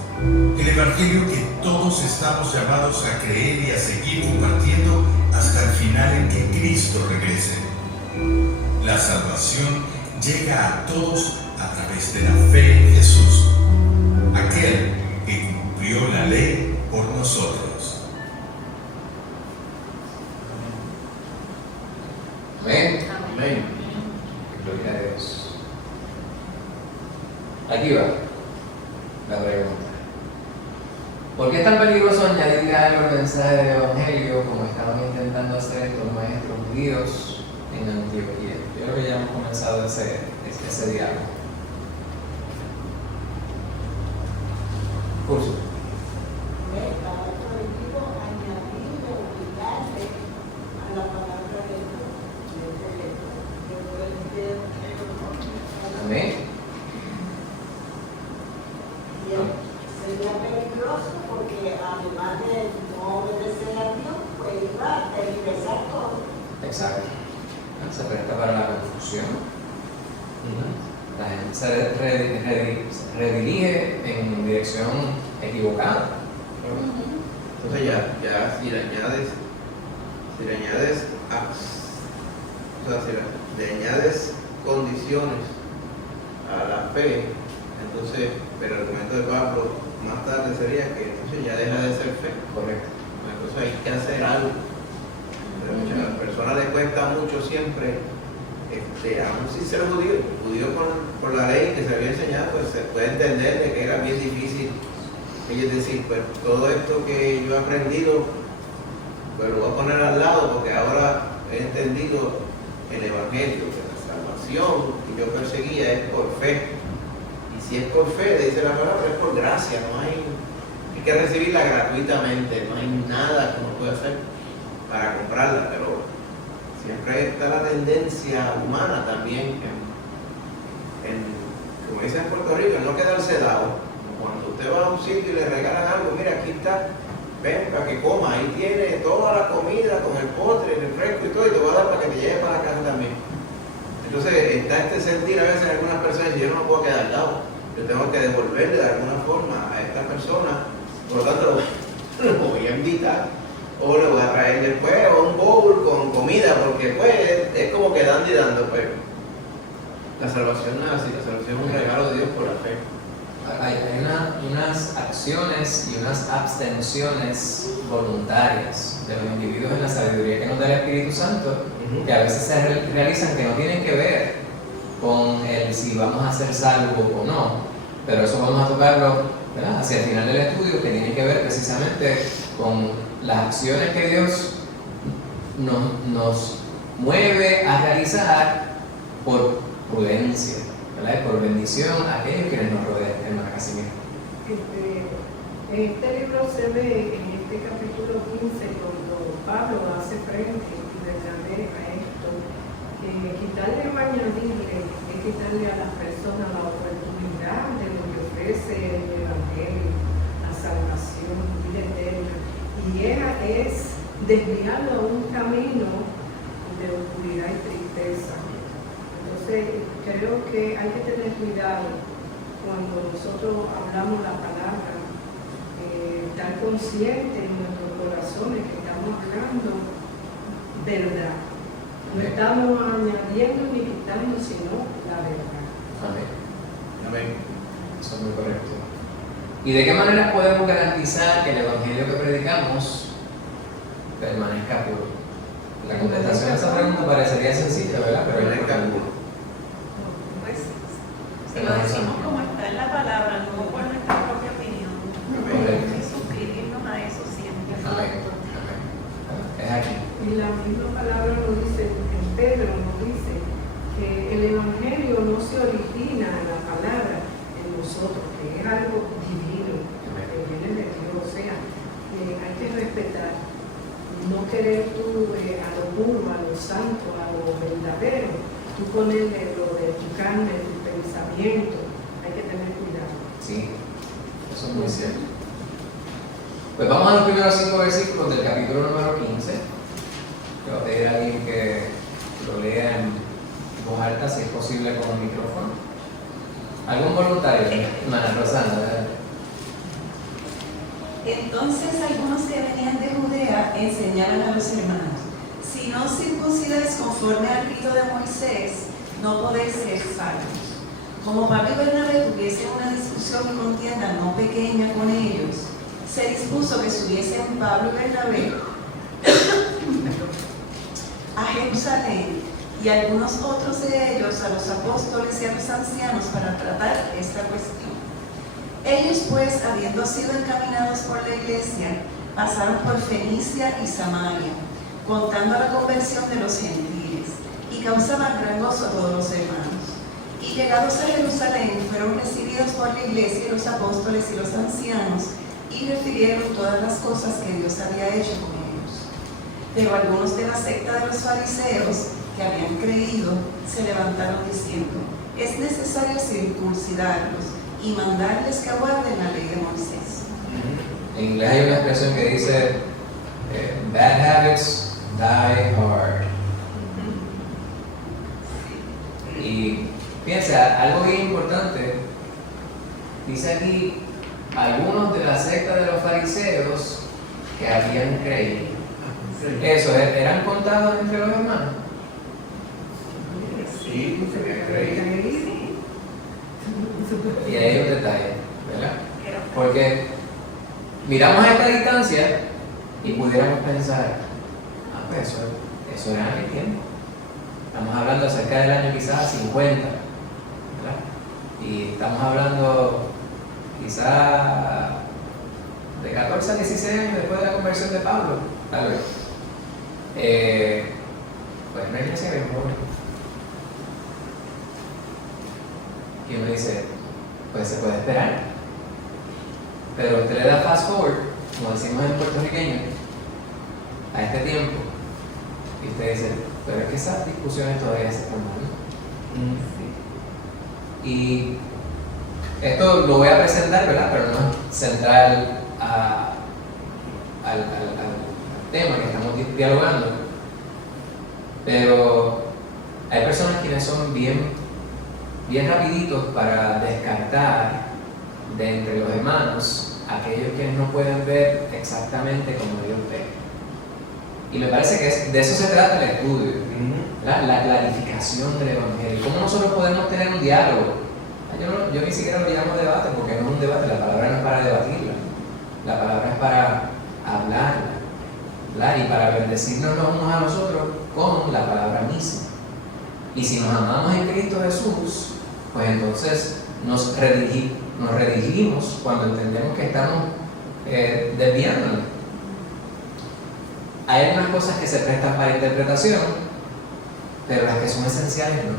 El evangelio que todos estamos llamados a creer y a seguir compartiendo hasta el final en que Cristo regrese. La salvación llega a todos a través de la fe en Jesús, aquel que cumplió la ley por nosotros. Amén. Amén. Gloria a Dios. Aquí va la pregunta. ¿Por qué es tan peligroso añadir algo al mensaje del Evangelio como estaban intentando hacer estos maestros judíos en Antioquía? Yo creo que ya hemos comenzado ese diálogo. Curso. Estaba prohibido añadir o obligarle a la palabra de Dios. Amén. Y sería peligroso porque además de no obedecer a Dios, pues iba a tergiversar todo. Exacto. Se presta para la confusión. La gente se redirige en dirección equivocada. Entonces ya si le añades si le añades condiciones a la fe, entonces, pero el argumento de Pablo más tarde sería que entonces ya deja de ser fe. Correcto. Entonces hay que hacer algo. Pero a muchas personas les cuesta mucho siempre, aún sin ser judío por la ley que se había enseñado, pues se puede entender de que era bien difícil. Ellos decir, pues todo esto que yo he aprendido, pues lo voy a poner al lado porque ahora he entendido el evangelio, que la salvación que yo perseguía es por fe. Y si es por fe, dice la palabra, es por gracia, hay que recibirla gratuitamente, no hay nada que uno pueda hacer para comprarla, pero siempre está la tendencia humana también como dicen en Puerto Rico, en no quedarse dado. Cuando usted va a un sitio y le regalan algo, mira, aquí está, ven para que coma, ahí tiene toda la comida con el postre, el refresco y todo, y te voy a dar para que te lleves para la casa también. Entonces está este sentir a veces en algunas personas, y yo no me puedo quedar dado, yo tengo que devolverle de alguna forma a esta persona, por lo tanto lo voy a invitar, o le voy a traer después un bowl con comida, porque pues es como que dando y dando, pues. La salvación no es así, la salvación es un regalo de Dios por la fe. Hay unas acciones y unas abstenciones voluntarias de los individuos en la sabiduría que nos da el Espíritu Santo, que a veces se realizan que no tienen que ver con el si vamos a ser salvos o no, pero eso vamos a tocarlo, ¿verdad?, hacia el final del estudio, que tiene que ver precisamente con las acciones que Dios nos mueve a realizar por prudencia, ¿verdad?, y por bendición a aquellos quienes nos rodean, hermana Casimiro. En este libro se ve, en este capítulo 15, cuando Pablo hace frente y Bernabé a esto, quitarle o añadirle es quitarle a las personas la oportunidad de lo que ofrece el Evangelio, la salvación, vida eterna, y es desviarlo a un camino de oscuridad y tristeza. Entonces, creo que hay que tener cuidado cuando nosotros hablamos la palabra, estar conscientes en nuestros corazones que estamos hablando verdad. No estamos añadiendo ni quitando, sino la verdad. Amén. Amén. Eso es muy correcto. ¿Y de qué manera podemos garantizar que el Evangelio que predicamos permanezca puro? La contestación a esa pregunta parecería sencilla, ¿verdad? Pero es importante. Pues, si lo decimos como está en la palabra, no por nuestra propia opinión, Correcto. y suscribirnos a eso siempre. Amén. Amén. Es aquí. Y la misma palabra nos dice, en Pedro nos dice que el Evangelio no se origina en la palabra en nosotros, que es algo divino. que vienen de Dios. O sea, hay que respetar, no querer tú a lo puro, a lo santo, a lo verdadero, tú ponerle lo de tu carne, tu pensamiento. Hay que tener cuidado. Sí, eso es muy cierto. Pues vamos a los primeros 5 versículos del capítulo número 15. Yo voy a pedir a alguien que lo lea en voz alta, si es posible, con un micrófono. ¿Algún voluntario? Hermana Rosana, ¿verdad? Entonces algunos que venían de Judea enseñaban a los hermanos: si no circuncidáis conforme al rito de Moisés, no podéis ser salvos. Como Pablo y Bernabé tuviesen una discusión y contienda no pequeña con ellos, se dispuso que subiesen Pablo y Bernabé a Jerusalén, y algunos otros de ellos a los apóstoles y a los ancianos para tratar esta cuestión. Ellos pues, habiendo sido encaminados por la iglesia, pasaron por Fenicia y Samaria, contando la conversión de los gentiles, y causaban gran gozo a todos los hermanos. Y llegados a Jerusalén, fueron recibidos por la iglesia y los apóstoles y los ancianos, y refirieron todas las cosas que Dios había hecho con ellos. Pero algunos de la secta de los fariseos, que habían creído, se levantaron diciendo: es necesario circuncidarlos y mandarles que aguarden la ley de Moisés. En inglés hay una expresión que dice bad habits die hard. Y piensa, algo bien importante, dice aquí, algunos de la secta de los fariseos que habían creído. ¿Eso eran contados entre los hermanos? Sí, se me creí. Y ahí hay un detalle, ¿verdad? Porque miramos a esta distancia y pudiéramos pensar, pues eso era en aquel tiempo. Estamos hablando acerca del año quizás 50, ¿verdad? Y estamos hablando quizás de 14 a 16 años después de la conversión de Pablo, tal vez. Pues no hay que ser joven. Y uno dice, pues se puede esperar. Pero usted le da fast forward, como decimos en puertorriqueño, a este tiempo, y usted dice, pero es que esas discusiones todavía se están dando. Y esto lo voy a presentar, ¿verdad? Pero no es central al tema que estamos dialogando. Pero hay personas quienes son bien rapiditos para descartar de entre los hermanos aquellos quienes no pueden ver exactamente como Dios ve. Y me parece que de eso se trata el estudio, la clarificación del Evangelio. ¿Cómo nosotros podemos tener un diálogo? Yo ni siquiera lo llamo debate, porque no es un debate, la palabra no es para debatirla, la palabra es para hablarla, ¿verdad? Y para bendecirnos los unos a los otros con la palabra misma. Y si nos amamos en Cristo Jesús, pues entonces nos redirigimos cuando entendemos que estamos desviándonos. Hay algunas cosas que se prestan para interpretación, pero las que son esenciales no.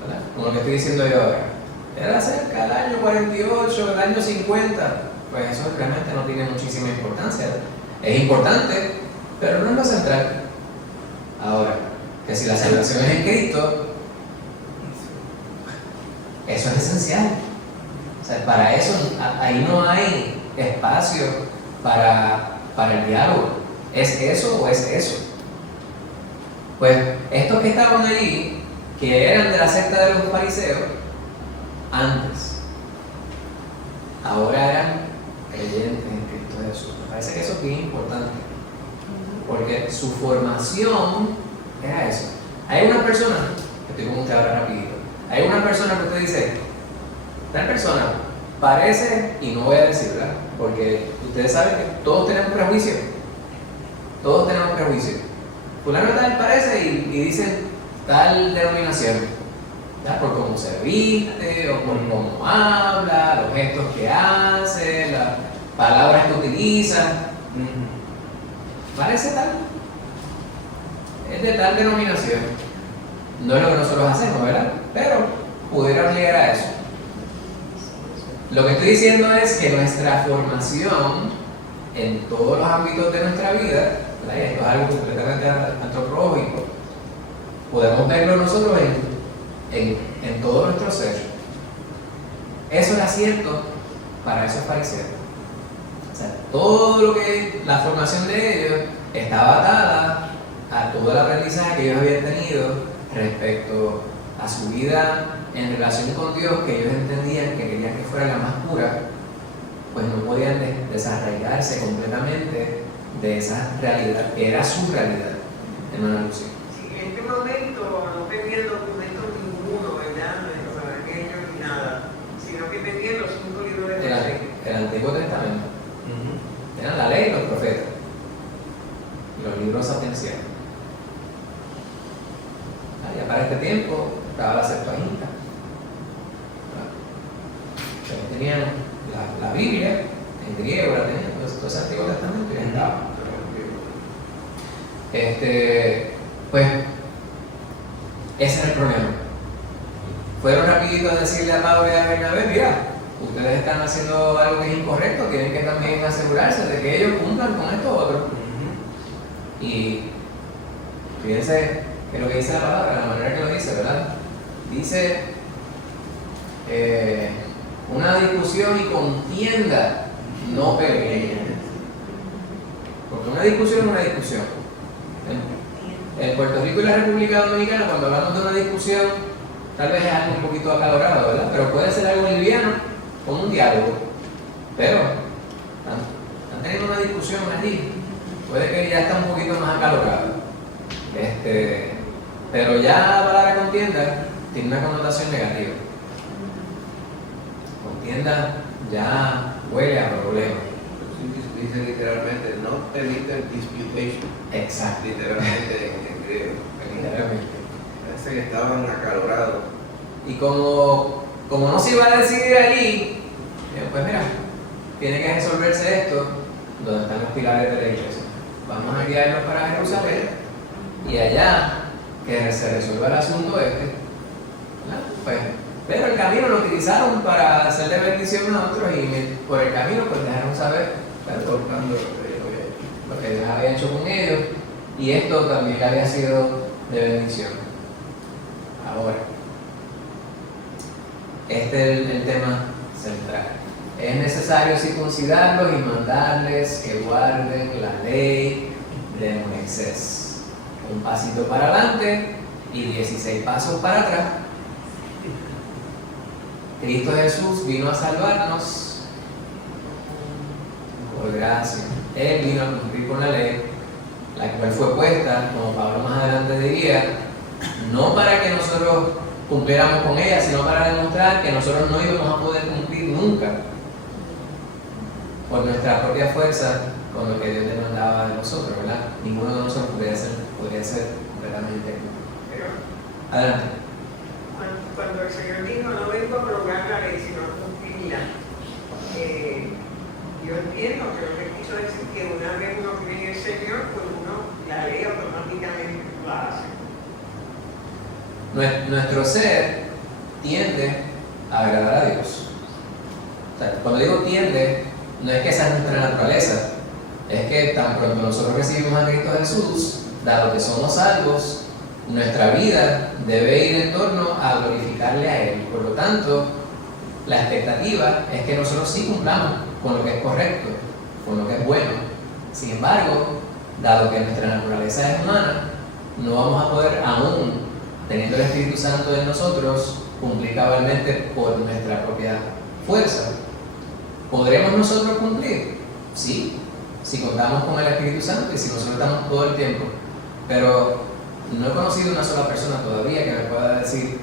¿Verdad? Como lo que estoy diciendo yo ahora. Era cerca del año 48, el año 50, pues eso realmente no tiene muchísima importancia. Es importante, pero no es lo central. Ahora, que si la salvación es en Cristo, eso es esencial. O sea, para eso, ahí no hay espacio para el diálogo. ¿Es eso o es eso? Pues estos que estaban allí, que eran de la secta de los fariseos, antes, ahora eran creyentes en Cristo Jesús. Me parece que eso es bien importante, porque su formación era eso. Hay una persona, estoy con usted ahora rapidito, hay una persona que usted dice, tal persona parece, y no voy a decirla, porque ustedes saben que todos tenemos prejuicios. Todos tenemos prejuicios. Fulano tal parece y dicen tal denominación, ¿verdad? Por cómo se viste, o por cómo habla, los gestos que hace, las palabras que utiliza. Parece tal. Es de tal denominación. No es lo que nosotros hacemos, ¿verdad? Pero pudiéramos llegar a eso. Lo que estoy diciendo es que nuestra formación en todos los ámbitos de nuestra vida, ¿verdad? Y esto es algo completamente antropológico, podemos verlo nosotros en todo nuestro ser. Eso era cierto para esos fariseos. O sea, todo lo que la formación de ellos estaba atada a todo el aprendizaje que ellos habían tenido respecto a su vida en relación con Dios, que ellos entendían que querían que fuera la más pura, pues no podían desarraigarse completamente de esa realidad, que era su realidad, hermana Lucía. Sí, en este momento no tenían documentos ninguno, ¿verdad? Para aquellos ni nada, sino que tenían los 5 libros de la ley. El Antiguo Testamento. Eran la ley y los profetas. Y los libros sapienciales. Ya para este tiempo estaba la Septuaginta. Tenían la Biblia en griego, la tenían, todo ese Antiguo Testamento ya estaba. Pues ese es el problema. Fueron rapiditos a decirle a Pablo y a Bernabé: mira, ustedes están haciendo algo que es incorrecto, tienen que también asegurarse de que ellos cumplan con esto otro. Y fíjense que lo que dice la palabra, la manera que lo dice, ¿verdad? Dice una discusión y contienda, no pelea. Porque una discusión es una discusión. En Puerto Rico y la República Dominicana, cuando hablamos de una discusión, tal vez es algo un poquito acalorado, ¿verdad? Pero puede ser algo liviano, como un diálogo. Pero están teniendo una discusión allí, puede que ya está un poquito más acalorado. Pero ya la palabra contienda tiene una connotación negativa. Contienda ya huele a problema. Dice literalmente, no permite disputation. Exacto. Literalmente en griego. Literalmente. Parece que estaban acalorados. Y como no se iba a decidir allí, pues mira, tiene que resolverse esto donde están los pilares de la iglesia. Vamos a guiarnos para Jerusalén y allá que se resuelva el asunto pues, pero el camino lo utilizaron para hacerle bendición a otros y por el camino pues dejaron saber, tocando lo que Dios había hecho con ellos, y esto también había sido de bendición. Ahora, este es el tema central. Es necesario circuncidarlos y mandarles que guarden la ley de Moisés. Un pasito para adelante y 16 pasos para atrás. Cristo Jesús vino a salvarnos por gracia. Él vino a cumplir con la ley, la cual fue puesta, como Pablo más adelante diría, no para que nosotros cumpliéramos con ella, sino para demostrar que nosotros no íbamos a poder cumplir nunca por nuestra propia fuerza con lo que Dios demandaba de nosotros, ¿verdad? Ninguno de nosotros podría ser completamente. Adelante. Cuando el Señor dijo, no vengo a prolongar la ley, sino a cumplirla, yo entiendo que lo que quiso decir que una vez uno cree en el Señor, pues la ley automáticamente la hace. Nuestro ser tiende a agradar a Dios. O sea, cuando digo tiende, no es que esa es nuestra naturaleza, es que tan pronto nosotros recibimos a Cristo Jesús, dado que somos salvos, nuestra vida debe ir en torno a glorificarle a Él. Por lo tanto, la expectativa es que nosotros sí cumplamos con lo que es correcto, con lo que es bueno. Sin embargo, dado que nuestra naturaleza es humana, no vamos a poder, aún teniendo el Espíritu Santo en nosotros, cumplir cabalmente por nuestra propia fuerza. ¿Podremos nosotros cumplir? Sí, si contamos con el Espíritu Santo y si nosotros estamos todo el tiempo. Pero no he conocido una sola persona todavía que me pueda decir: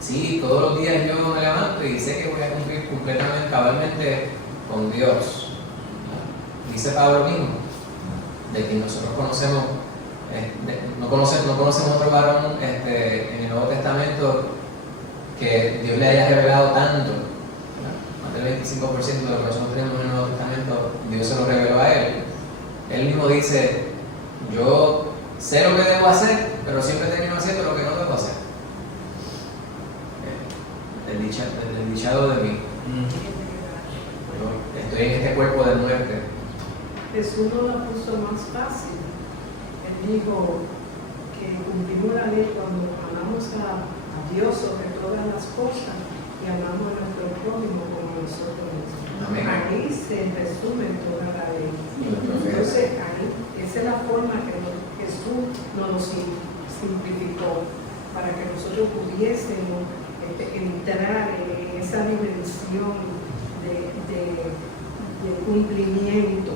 sí, todos los días yo me levanto y sé que voy a cumplir completamente, cabalmente con Dios. Dice Pablo mismo, de quien nosotros conocemos, no conocemos otro varón en el Nuevo Testamento que Dios le haya revelado tanto. Más del 25% de lo que nosotros tenemos en el Nuevo Testamento, Dios se lo reveló a él. Él mismo dice: yo sé lo que debo hacer, pero siempre termino haciendo lo que no debo hacer. El dichado de mí. Estoy en este cuerpo de muerte. Jesús no la puso más fácil. Él dijo que cumplimos la ley cuando amamos a Dios sobre todas las cosas y amamos a nuestro prójimo como nosotros mismos. Amén. Ahí se resume toda la ley. Entonces, ahí, esa es la forma que Jesús nos lo simplificó para que nosotros pudiésemos entrar en esa dimensión de cumplimiento,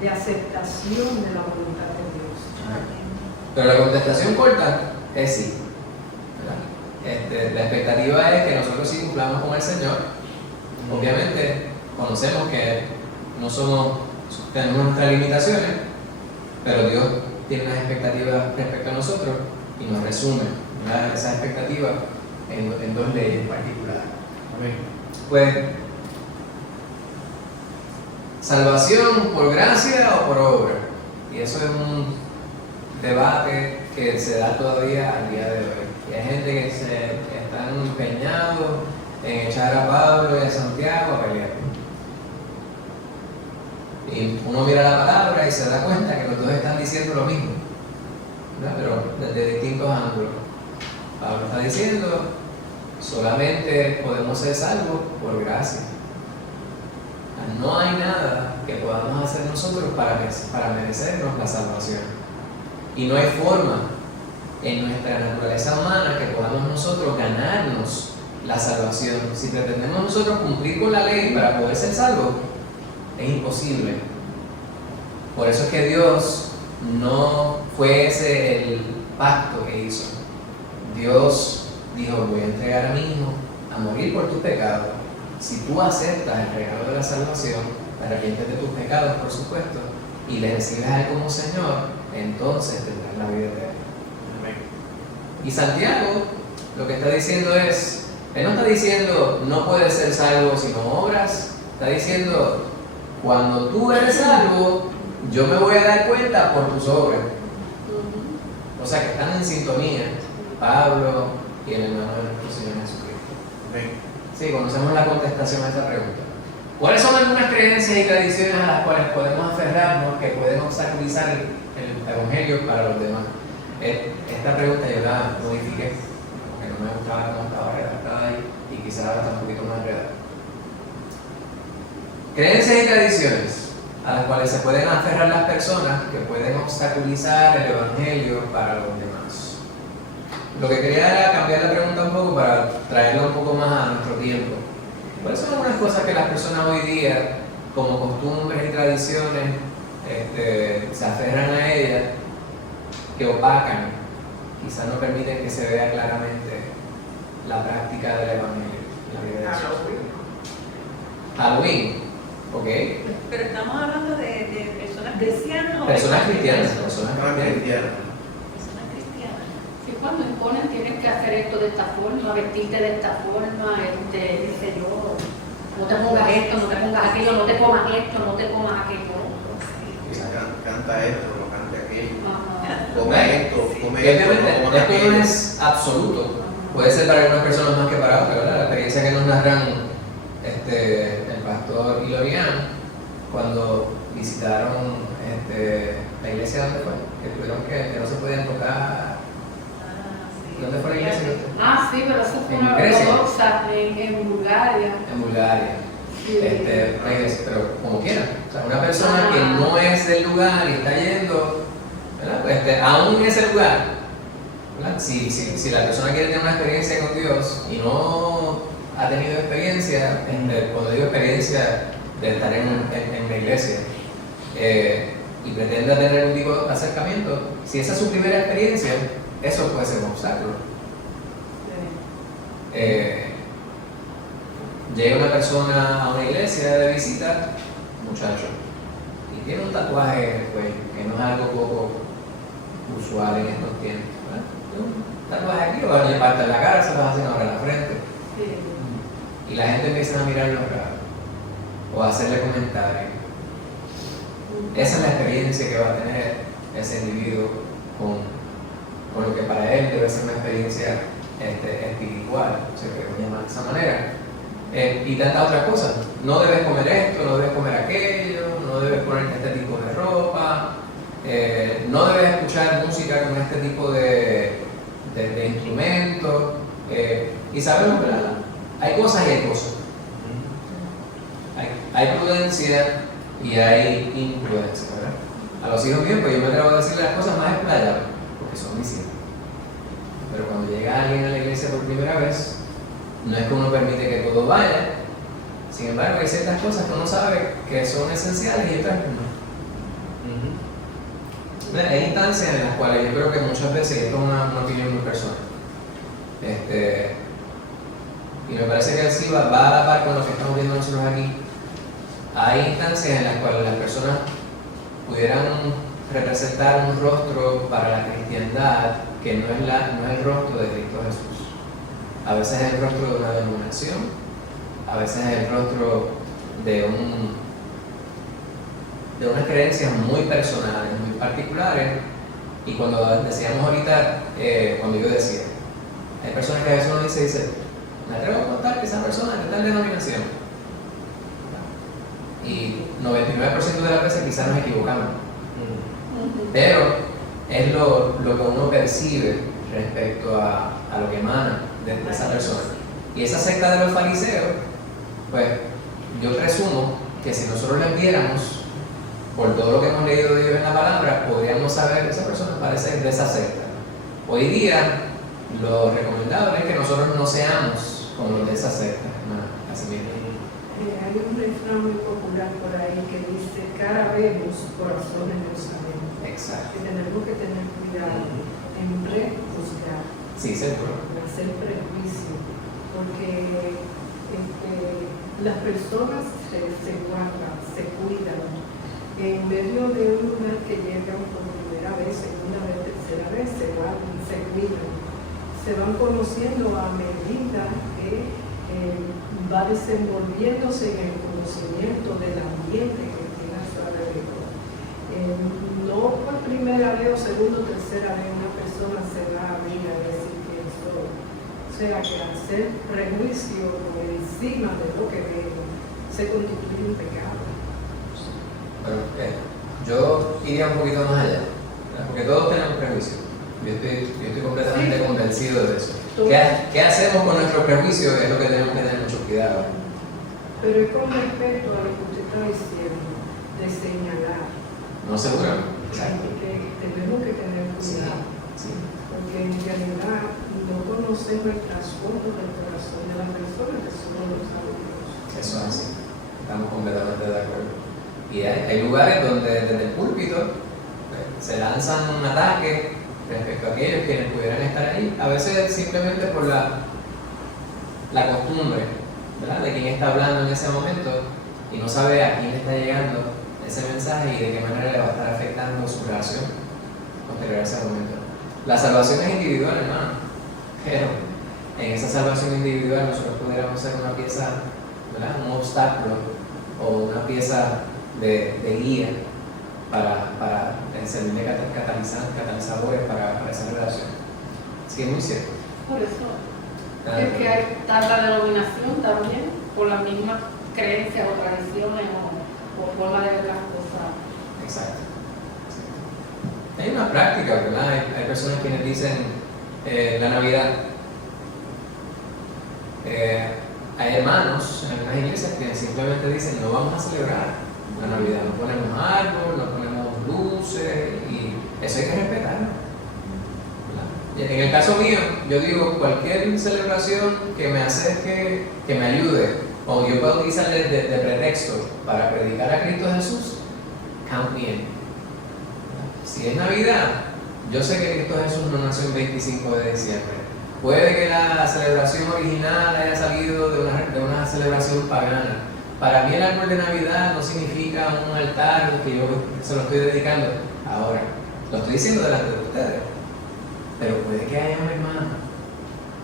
de aceptación de la voluntad de Dios. Pero la contestación corta es sí. La expectativa es que nosotros sí cumplamos con el Señor. Obviamente conocemos que tenemos nuestras limitaciones, pero Dios tiene unas expectativas respecto a nosotros y nos resume esas expectativas en dos leyes particulares. Pues, salvación por gracia o por obra. Y eso es un debate que se da todavía al día de hoy. Y hay gente que están empeñados en echar a Pablo y a Santiago a pelear. Y uno mira la palabra y se da cuenta que los dos están diciendo lo mismo, ¿verdad? Pero desde distintos ángulos. Pablo está diciendo, solamente podemos ser salvos por gracia. No hay nada que podamos hacer nosotros para merecernos la salvación. Y no hay forma en nuestra naturaleza humana que podamos nosotros ganarnos la salvación. Si pretendemos nosotros cumplir con la ley para poder ser salvos, es imposible. Por eso es que Dios no fue ese el pacto que hizo. Dios dijo, voy a entregar a mi hijo a morir por tus pecados. Si tú aceptas el regalo de la salvación, te arrepientes de tus pecados, por supuesto, y le recibes a Él como Señor, entonces tendrás la vida eterna. Y Santiago lo que está diciendo es, él no está diciendo no puedes ser salvo sino obras, está diciendo cuando tú eres salvo, yo me voy a dar cuenta por tus obras. O sea que están en sintonía Pablo y el hermano de nuestro Señor Jesucristo. Sí, conocemos la contestación a esta pregunta. ¿Cuáles son algunas creencias y tradiciones a las cuales podemos aferrarnos que pueden obstaculizar el Evangelio para los demás? Esta pregunta yo la modifiqué porque no me gustaba cómo estaba redactada ahí y quizás ahora está un poquito más redactada. Creencias y tradiciones a las cuales se pueden aferrar las personas que pueden obstaculizar el Evangelio para los demás. Lo que quería era cambiar la pregunta un poco para traerla un poco más a nuestro tiempo. ¿Cuáles son algunas cosas que las personas hoy día, como costumbres y tradiciones, se aferran a ellas, que opacan, quizás no permiten que se vea claramente la práctica del Evangelio, la vida de Jesús? Halloween, ¿ok? Pero estamos hablando de personas cristianas. Personas cristianas, Si cuando imponen tienes que hacer esto de esta forma, vestirte de esta forma, dice yo, no te pongas esto, no te pongas aquello, no te comas esto, no te comas aquello. Canta esto, no cante aquello. Ajá. Come esto, come Obviamente, esto, no come esto no aquello. es absoluto. Puede ser para algunas personas más que para otras, ¿verdad? La experiencia que nos narran el pastor y Lorian cuando visitaron la iglesia donde fue, que tuvieron que no se podían tocar. ¿Dónde fue la iglesia? Ah, sí, pero eso fue En una Grecia. ortodoxa en Bulgaria. En Bulgaria. Sí. La iglesia, pero como quiera. O sea, una persona que no es del lugar y está yendo, ¿verdad? Aún en ese lugar, ¿verdad? Si la persona quiere tener una experiencia con Dios y no ha tenido experiencia, cuando digo experiencia de estar en la iglesia, y pretende tener un tipo de acercamiento, si esa es su primera experiencia, eso puede ser un obstáculo. Llega una persona a una iglesia de visita, muchacho, y tiene un tatuaje en el cuello, que no es algo poco usual en estos tiempos, ¿verdad? Un tatuaje aquí, lo van a llevar en la cara, se lo hacen ahora en la frente. Sí. Y la gente empieza a mirarlo raro o a hacerle comentarios. Esa es la experiencia que va a tener ese individuo con lo que para él debe ser una experiencia espiritual, se puede llamar de esa manera. Y tantas otras cosas. No debes comer esto, no debes comer aquello, no debes ponerte este tipo de ropa, no debes escuchar música con este tipo de instrumentos. Y sabemos, ¿verdad? Hay cosas y hay cosas. Hay prudencia y hay imprudencia, ¿verdad? A los hijos míos, pues yo me atrevo a decirle las cosas más explayadas, porque son mis hijos. Pero cuando llega alguien a la iglesia por primera vez, no es que uno permite que todo vaya. Sin embargo, hay ciertas cosas que uno sabe que son esenciales y otras que no. Hay instancias en las cuales yo creo que muchas veces, y esto es una opinión muy personal, y me parece que así va a la par con lo que estamos viendo nosotros aquí. Hay instancias en las cuales las personas pudieran representar un rostro para la cristiandad que no es el rostro de Cristo Jesús. A veces es el rostro de una denominación, a veces es el rostro de unas creencias muy personales, muy particulares. Y cuando decíamos ahorita, cuando yo decía, hay personas que a veces uno dice, me atrevo a contar que esa persona es de tal denominación. Y 99% de las veces quizás nos equivocamos. Pero es lo que uno percibe respecto a lo que emana de esa persona. Y esa secta de los fariseos, pues yo presumo que si nosotros les viéramos, por todo lo que hemos leído de Dios en la palabra, podríamos saber que esa persona parece de esa secta. Hoy día, lo recomendable es que nosotros no seamos como los de esa secta. Así mismo. Hay un refrán muy popular por ahí que dice: cara vemos, corazones no sabemos. Exacto. Que tenemos que tener cuidado en prejuzgar, Sí, seguro. en hacer prejuicio, porque las personas se guardan, se cuidan. En medio de un lugar que llegan por primera vez, segunda vez, tercera vez, se guardan, se cuidan. Se van conociendo a medida que va desenvolviéndose en el conocimiento del ambiente que tiene a su alrededor. No por primera vez o segunda o tercera vez una persona se va a abrir a decir quién soy. O sea que hacer prejuicio por encima de lo que veo se constituye un pecado. Bueno, yo iría un poquito más allá, porque todos tenemos prejuicios. Yo estoy completamente convencido de eso. ¿Qué hacemos con nuestros prejuicios? Es lo que tenemos que tener mucho cuidado. Pero es con respecto a lo que usted está diciendo, de señalar. No seguro. Exacto. Que tenemos que tener cuidado. Sí. Porque en realidad no conocemos el trasfondo del corazón de las personas, que solo lo sabe Dios. Eso es así. Estamos completamente de acuerdo. Y hay lugares donde desde el púlpito se lanzan un ataque respecto a aquellos quienes pudieran estar ahí, a veces simplemente por la costumbre, ¿verdad?, de quien está hablando en ese momento y no sabe a quién le está llegando ese mensaje y de qué manera le va a estar afectando su relación posterior a ese momento. La salvación es individual, hermano, pero en esa salvación individual nosotros pudiéramos ser una pieza, ¿verdad?, un obstáculo o una pieza de guía para servir de catalizadores para esa relación. Así que es muy cierto. Por eso es que hay tanta denominación también por las mismas creencias o tradiciones o forma de ver las cosas. Exacto. Hay una práctica, ¿verdad? Hay personas quienes dicen la Navidad. Hay hermanos en algunas iglesias que simplemente dicen no vamos a celebrar la Navidad, no ponemos árbol, no ponemos luces, y eso hay que respetarlo. En el caso mío, yo digo cualquier celebración que me acerque, que me ayude, o yo puedo utilizar de pretexto para predicar a Cristo Jesús, count me in. Si es Navidad, yo sé que Cristo Jesús no nació el 25 de diciembre. Puede que la celebración original haya salido de una celebración pagana. Para mí el árbol de Navidad no significa un altar que yo se lo estoy dedicando. Ahora, lo estoy diciendo delante de ustedes. Pero puede que haya un hermano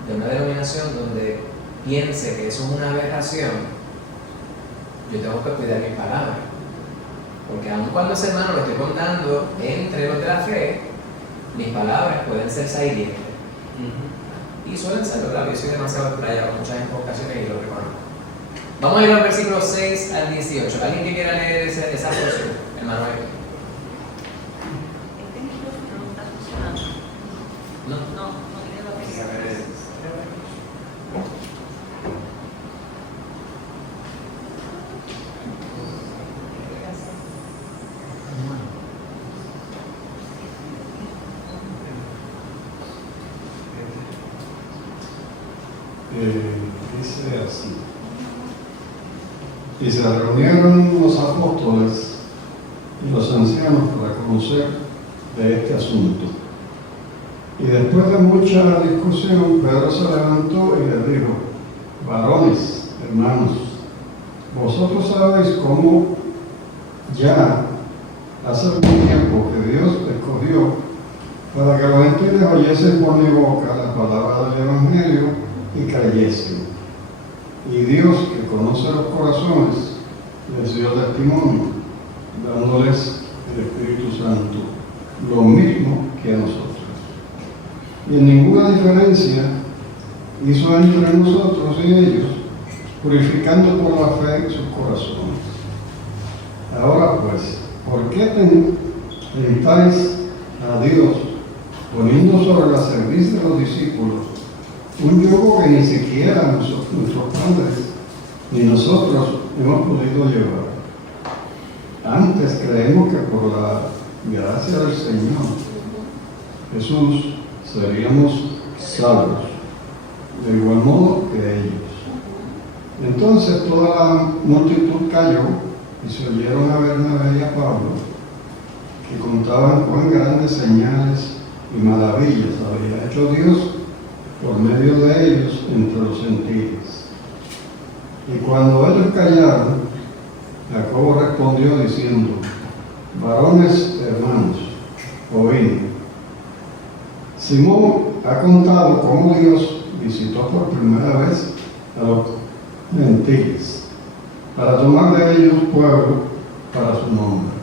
de una denominación donde piense que eso es una aberración. Yo tengo que cuidar mi palabra. Porque aun cuando ese hermano lo estoy contando entre los de la fe, mis palabras pueden ser sahirientes. Y suelen ser, ¿verdad? Yo soy demasiado explayado en muchas ocasiones y lo reconozco. Vamos a ir al versículo 6 al 18. ¿Alguien que quiera leer esa porción? Hermano. Este micrófono no está funcionando. No. No creo que A ver, dice así. Y se reunieron los apóstoles y los ancianos para conocer de este asunto. Y después de mucha discusión, Pedro se levantó y les dijo: varones, hermanos, vosotros sabéis cómo ya hace algún tiempo que Dios escogió para que los gentiles oyesen por mi boca la palabra del Evangelio y creyesen. Y Dios, que conoce los corazones, les dio testimonio, dándoles el Espíritu Santo, lo mismo que a nosotros. Y en ninguna diferencia hizo entre nosotros y ellos, purificando por la fe sus corazones. Ahora pues, ¿por qué tentáis a Dios poniendo sobre la cerviz de los discípulos un yugo que ni siquiera nuestros padres ni nosotros hemos podido llevar? Antes creemos que por la gracia del Señor Jesús seríamos salvos, de igual modo que ellos. Entonces toda la multitud cayó y se oyeron a Bernabé y a Pablo, que contaban cuán grandes señales y maravillas había hecho Dios por medio de ellos entre los gentiles. Y cuando ellos callaron, Jacobo respondió diciendo: varones hermanos, oíd. Simón ha contado cómo Dios visitó por primera vez a los gentiles para tomar de ellos pueblo para su nombre.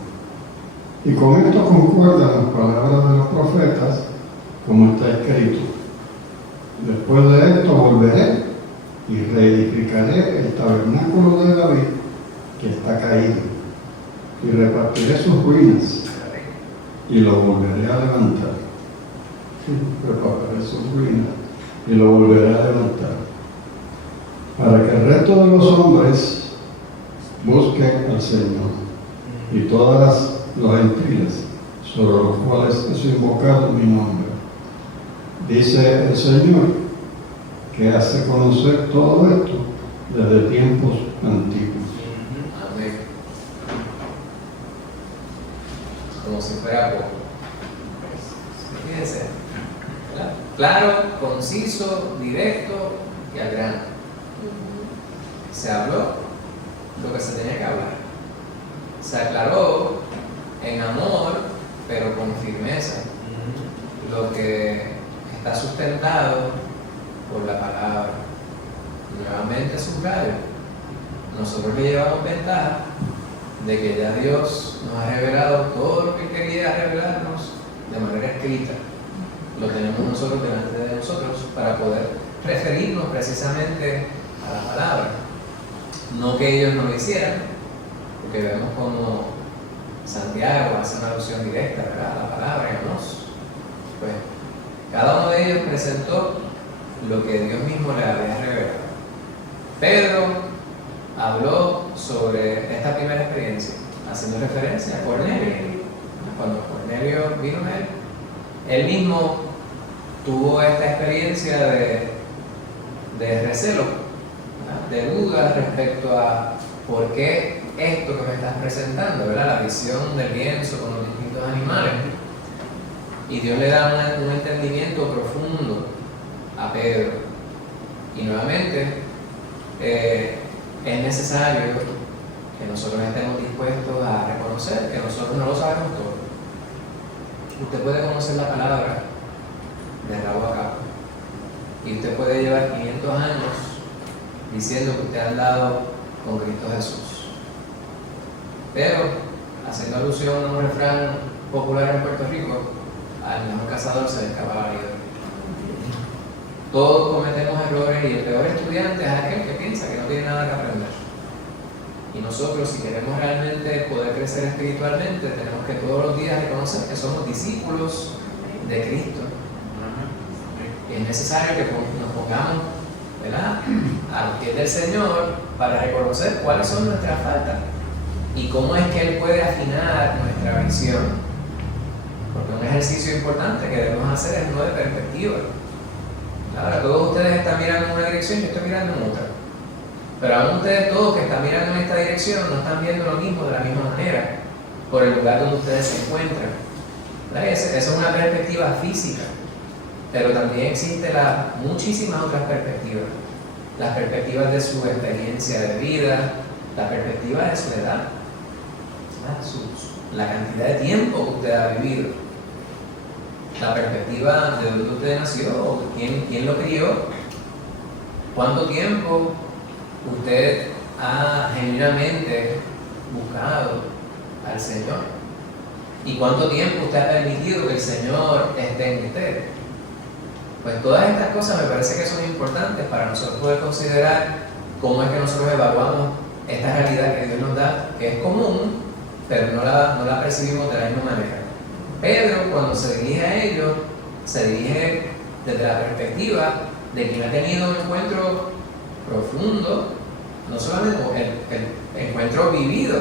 Y con esto concuerdan las palabras de los profetas, como está escrito: después de esto volveré y reedificaré el tabernáculo de David que está caído, y repartiré sus ruinas y lo volveré a levantar. Repartiré sus ruinas y lo volveré a levantar, para que el resto de los hombres busque al Señor, y todas los gentiles sobre los cuales es invocado mi nombre. Dice el Señor, que hace conocer todo esto desde tiempos antiguos. Amén. Como si fuera poco. Fíjense, ¿verdad? Claro, conciso, directo y al grano. Se habló lo que se tenía que hablar. Se aclaró en amor, pero con firmeza, lo que está sustentado por la palabra. Nuevamente subrayo, nosotros le llevamos ventaja de que ya Dios nos ha revelado todo lo que quería revelarnos de manera escrita. Lo tenemos nosotros delante de nosotros para poder referirnos precisamente a la palabra. No que ellos no lo hicieran, porque vemos como Santiago hace una alusión directa, ¿verdad?, a la palabra en Amós. Pues cada uno de ellos presentó lo que Dios mismo le había revelado. Pedro habló sobre esta primera experiencia, haciendo referencia a Cornelio. Cuando Cornelio vino a él mismo tuvo esta experiencia de recelo, ¿verdad?, de dudas respecto a por qué esto que me estás presentando, ¿verdad?, la visión del lienzo con los distintos animales. Y Dios le da un entendimiento profundo a Pedro. Y nuevamente es necesario que nosotros estemos dispuestos a reconocer que nosotros no lo sabemos todo. Usted puede conocer la palabra de rabo a cabo, y usted puede llevar 500 años diciendo que usted ha andado con Cristo Jesús. Pero, haciendo alusión a un refrán popular en Puerto Rico, al mejor cazador se le escapa la vida. Todos cometemos errores, y el peor estudiante es aquel que piensa que no tiene nada que aprender. Y nosotros, si queremos realmente poder crecer espiritualmente, tenemos que todos los días reconocer que somos discípulos de Cristo. Y es necesario que nos pongamos, ¿verdad?, a los pies del Señor para reconocer cuáles son nuestras faltas y cómo es que Él puede afinar nuestra visión. Porque un ejercicio importante que debemos hacer es uno de perspectiva. Ahora, todos ustedes están mirando en una dirección, yo estoy mirando en otra. Pero aún ustedes todos que están mirando en esta dirección no están viendo lo mismo de la misma manera por el lugar donde ustedes se encuentran. Esa es una perspectiva física, pero también existen muchísimas otras perspectivas. Las perspectivas de su experiencia de vida, la perspectiva de su edad, la cantidad de tiempo que usted ha vivido, la perspectiva de dónde usted nació, quién lo crió, cuánto tiempo usted ha genuinamente buscado al Señor y cuánto tiempo usted ha permitido que el Señor esté en usted. Pues todas estas cosas me parece que son importantes para nosotros poder considerar cómo es que nosotros evaluamos esta realidad que Dios nos da, que es común, pero no la percibimos de la misma manera. Pedro, cuando se dirige a ellos, se dirige desde la perspectiva de quien ha tenido un encuentro profundo, no solamente el encuentro vivido,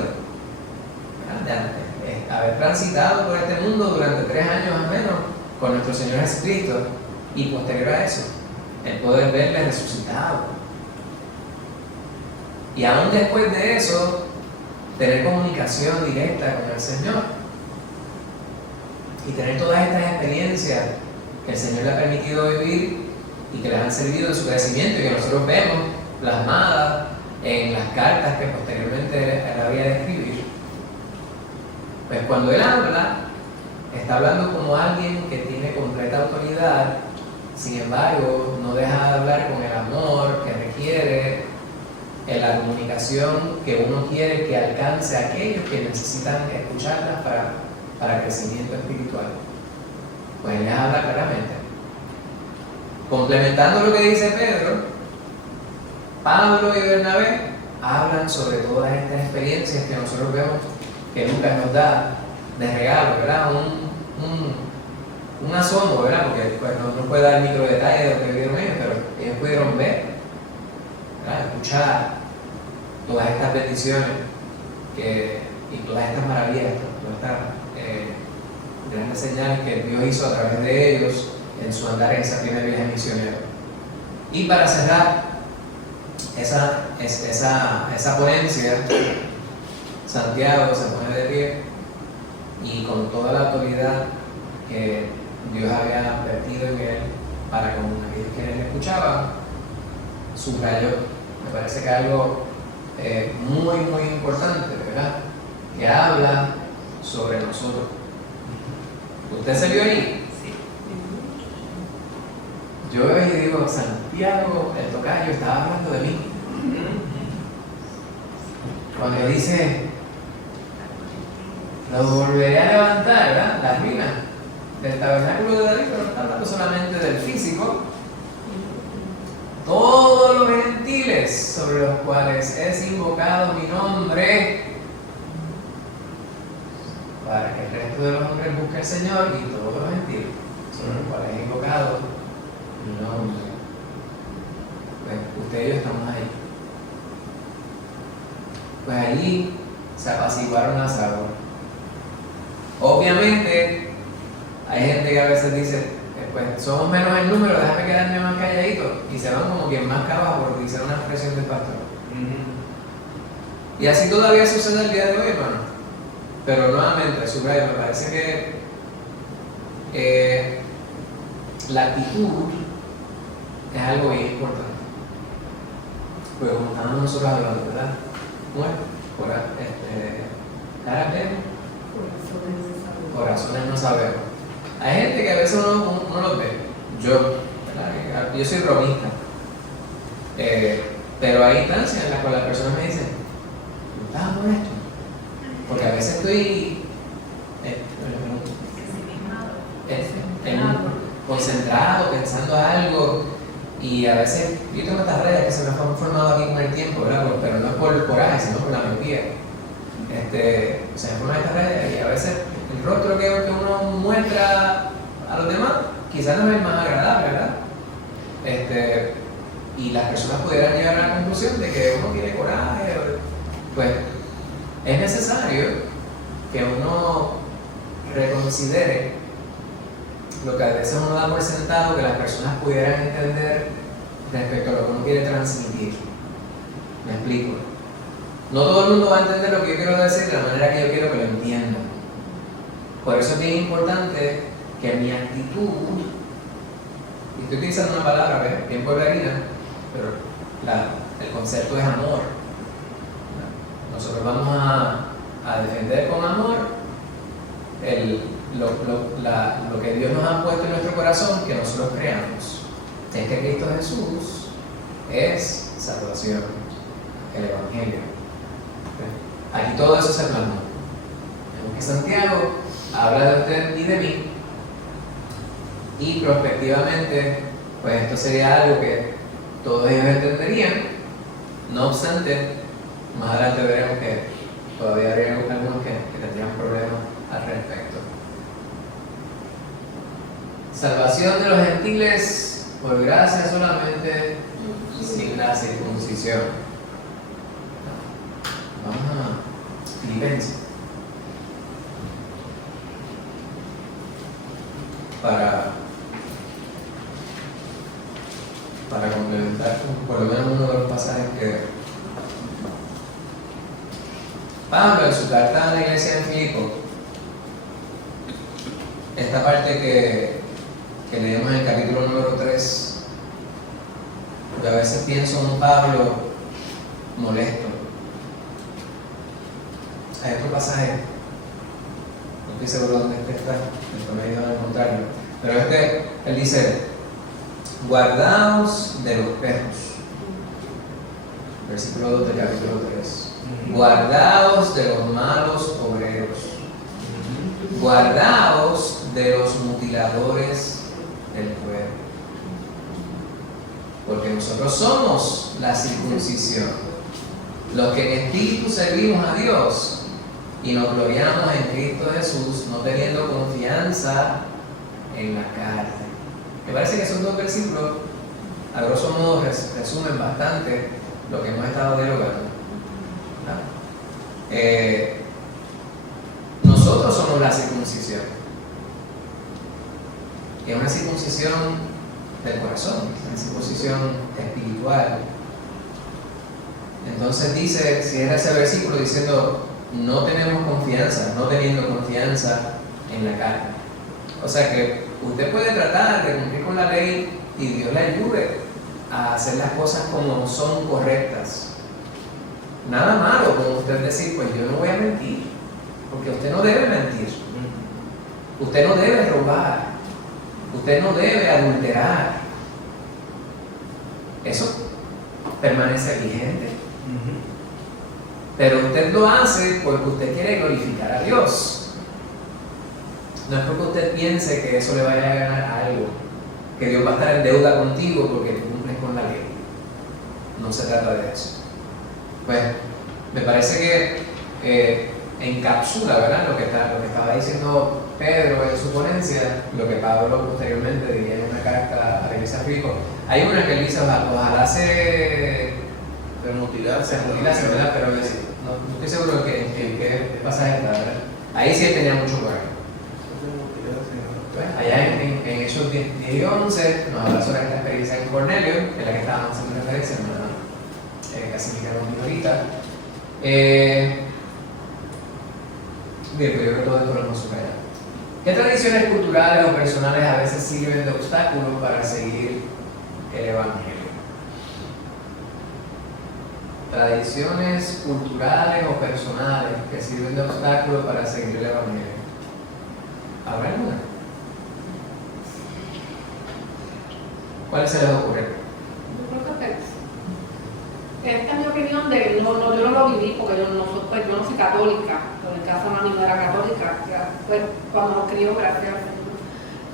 de haber transitado por este mundo durante 3 años al menos con nuestro Señor Jesucristo, y posterior a eso, el poder verle resucitado. Y aún después de eso, tener comunicación directa con el Señor y tener todas estas experiencias que el Señor le ha permitido vivir y que les han servido de su crecimiento y que nosotros vemos plasmadas en las cartas que posteriormente él habría de escribir. Pues cuando él habla, está hablando como alguien que tiene completa autoridad, sin embargo, no deja de hablar con el amor que requiere, en la comunicación que uno quiere que alcance a aquellos que necesitan escucharlas para crecimiento espiritual. Pues él les habla claramente. Complementando lo que dice Pedro, Pablo y Bernabé hablan sobre todas estas experiencias que nosotros vemos que Lucas nos da de regalo, ¿verdad? Un asombro, ¿verdad? Porque pues, no puede dar micro detalles de lo que vieron ellos, pero ellos pudieron ver, ¿verdad?, escuchar todas estas bendiciones y todas estas maravillas, todas estas grandes señales que Dios hizo a través de ellos en su andar en esa primera viaje misionero. Y para cerrar esa ponencia, Santiago se pone de pie y con toda la autoridad que Dios había vertido en él para con aquellos que él escuchaba, subrayó, me parece que algo muy, muy importante, ¿verdad?, que habla sobre nosotros. ¿Usted se vio ahí? Sí. Yo veo y digo, Santiago, el tocayo, estaba hablando de mí. Cuando dice, lo volveré a levantar, ¿verdad?, la ruina del tabernáculo de David, pero no está hablando solamente del físico. Todos los gentiles sobre los cuales es invocado mi nombre, para que el resto de los hombres busque al Señor, y todos los gentiles sobre los cuales es invocado mi nombre. Pues usted y yo estamos ahí. Pues allí se apaciguaron las aguas. Obviamente, hay gente que a veces dice, pues somos menos en número, déjame quedarme más calladito, y se van como quien más cava por utilizar una expresión del pastor. Y así todavía sucede el día de hoy, hermano. Pero nuevamente, subrayo, me parece que la actitud es algo bien importante. Pues como estamos nosotros hablando, ¿verdad? Bueno, caras vemos, corazones no sabemos. Hay gente que a veces uno los ve. Yo soy bromista. Pero hay instancias en las cuales las personas me dicen, ¿no estás molesto? Porque a veces estoy concentrado, pensando algo, Y a veces yo tengo estas redes que se me han formado aquí con el tiempo, ¿verdad? Pero no es por coraje, sino por la miopía. Se me forman estas redes y a veces el rostro que uno muestra a los demás quizás no es el más agradable, ¿verdad? Y las personas pudieran llegar a la conclusión de que uno tiene coraje. Pues es necesario que uno reconsidere lo que a veces uno da por sentado que las personas pudieran entender respecto a lo que uno quiere transmitir. ¿Me explico? No todo el mundo va a entender lo que yo quiero decir de la manera que yo quiero que lo entiendan. Por eso es bien importante que mi actitud, y estoy utilizando una palabra bien pueblerina, pero el concepto es amor. Nosotros vamos a defender con amor lo que Dios nos ha puesto en nuestro corazón, que nosotros creamos. Es que Cristo Jesús es salvación, el Evangelio. Aquí todo eso se plasma. Vemos que Santiago habla de usted y de mí, y prospectivamente, pues esto sería algo que todos ellos entenderían. No obstante, más adelante veremos que todavía habría algunos que tendrían problemas al respecto. Salvación de los gentiles por gracia solamente, sin la circuncisión. Vamos a Filipenses para complementar por lo menos uno de los pasajes que Pablo en su carta a la iglesia de Filipo, esta parte que leemos en el capítulo número 3, porque a veces pienso en un Pablo molesto. Hay otro pasaje, no estoy seguro dónde está, después me ayudan a encontrarlo, pero él dice: guardaos de los perros. Versículo 2 del capítulo 3. Guardaos de los malos obreros. Guardaos de los mutiladores del pueblo. Porque nosotros somos la circuncisión, los que en espíritu servimos a Dios y nos gloriamos en Cristo Jesús, no teniendo confianza en la carne. Me parece que esos dos versículos, a grosso modo, resumen bastante lo que hemos estado dialogando. Nosotros somos la circuncisión, que es una circuncisión del corazón, una circuncisión espiritual. Entonces dice, cierra ese versículo diciendo: no tenemos confianza, no teniendo confianza en la carne. O sea que usted puede tratar de cumplir con la ley y Dios le ayude a hacer las cosas como son correctas. Nada malo con usted decir: pues yo no voy a mentir, porque usted no debe mentir, usted no debe robar, usted no debe adulterar. Eso permanece vigente. Pero usted lo hace porque usted quiere glorificar a Dios. No es porque usted piense que eso le vaya a ganar algo, que Dios va a estar en deuda contigo porque tú cumples con la ley. No se trata de eso. Pues me parece que encapsula, ¿verdad?, lo que estaba diciendo Pedro en su ponencia, lo que Pablo posteriormente diría en una carta a la iglesia de Filipo. Hay una que él dice: ojalá se mutilarse, ¿verdad? Pero no estoy seguro en qué pasaje está, ¿verdad? Ahí sí él tenía mucho coraje. Allá en Hechos 10 y 11 nos habla sobre esta experiencia en Cornelio, que es la que estábamos haciendo referencia, casi me quedo ahorita. Bien, pues yo creo que todo esto lo hemos superado. ¿Qué tradiciones culturales o personales a veces sirven de obstáculo para seguir el Evangelio? Tradiciones culturales o personales que sirven de obstáculo para seguir el Evangelio. ¿Habrá alguna? ¿Cuáles se les ocurre? Yo creo que esta es mi opinión yo no lo viví porque yo no soy católica, pero en casa mami no era católica, pues cuando nos crió, gracias al Señor.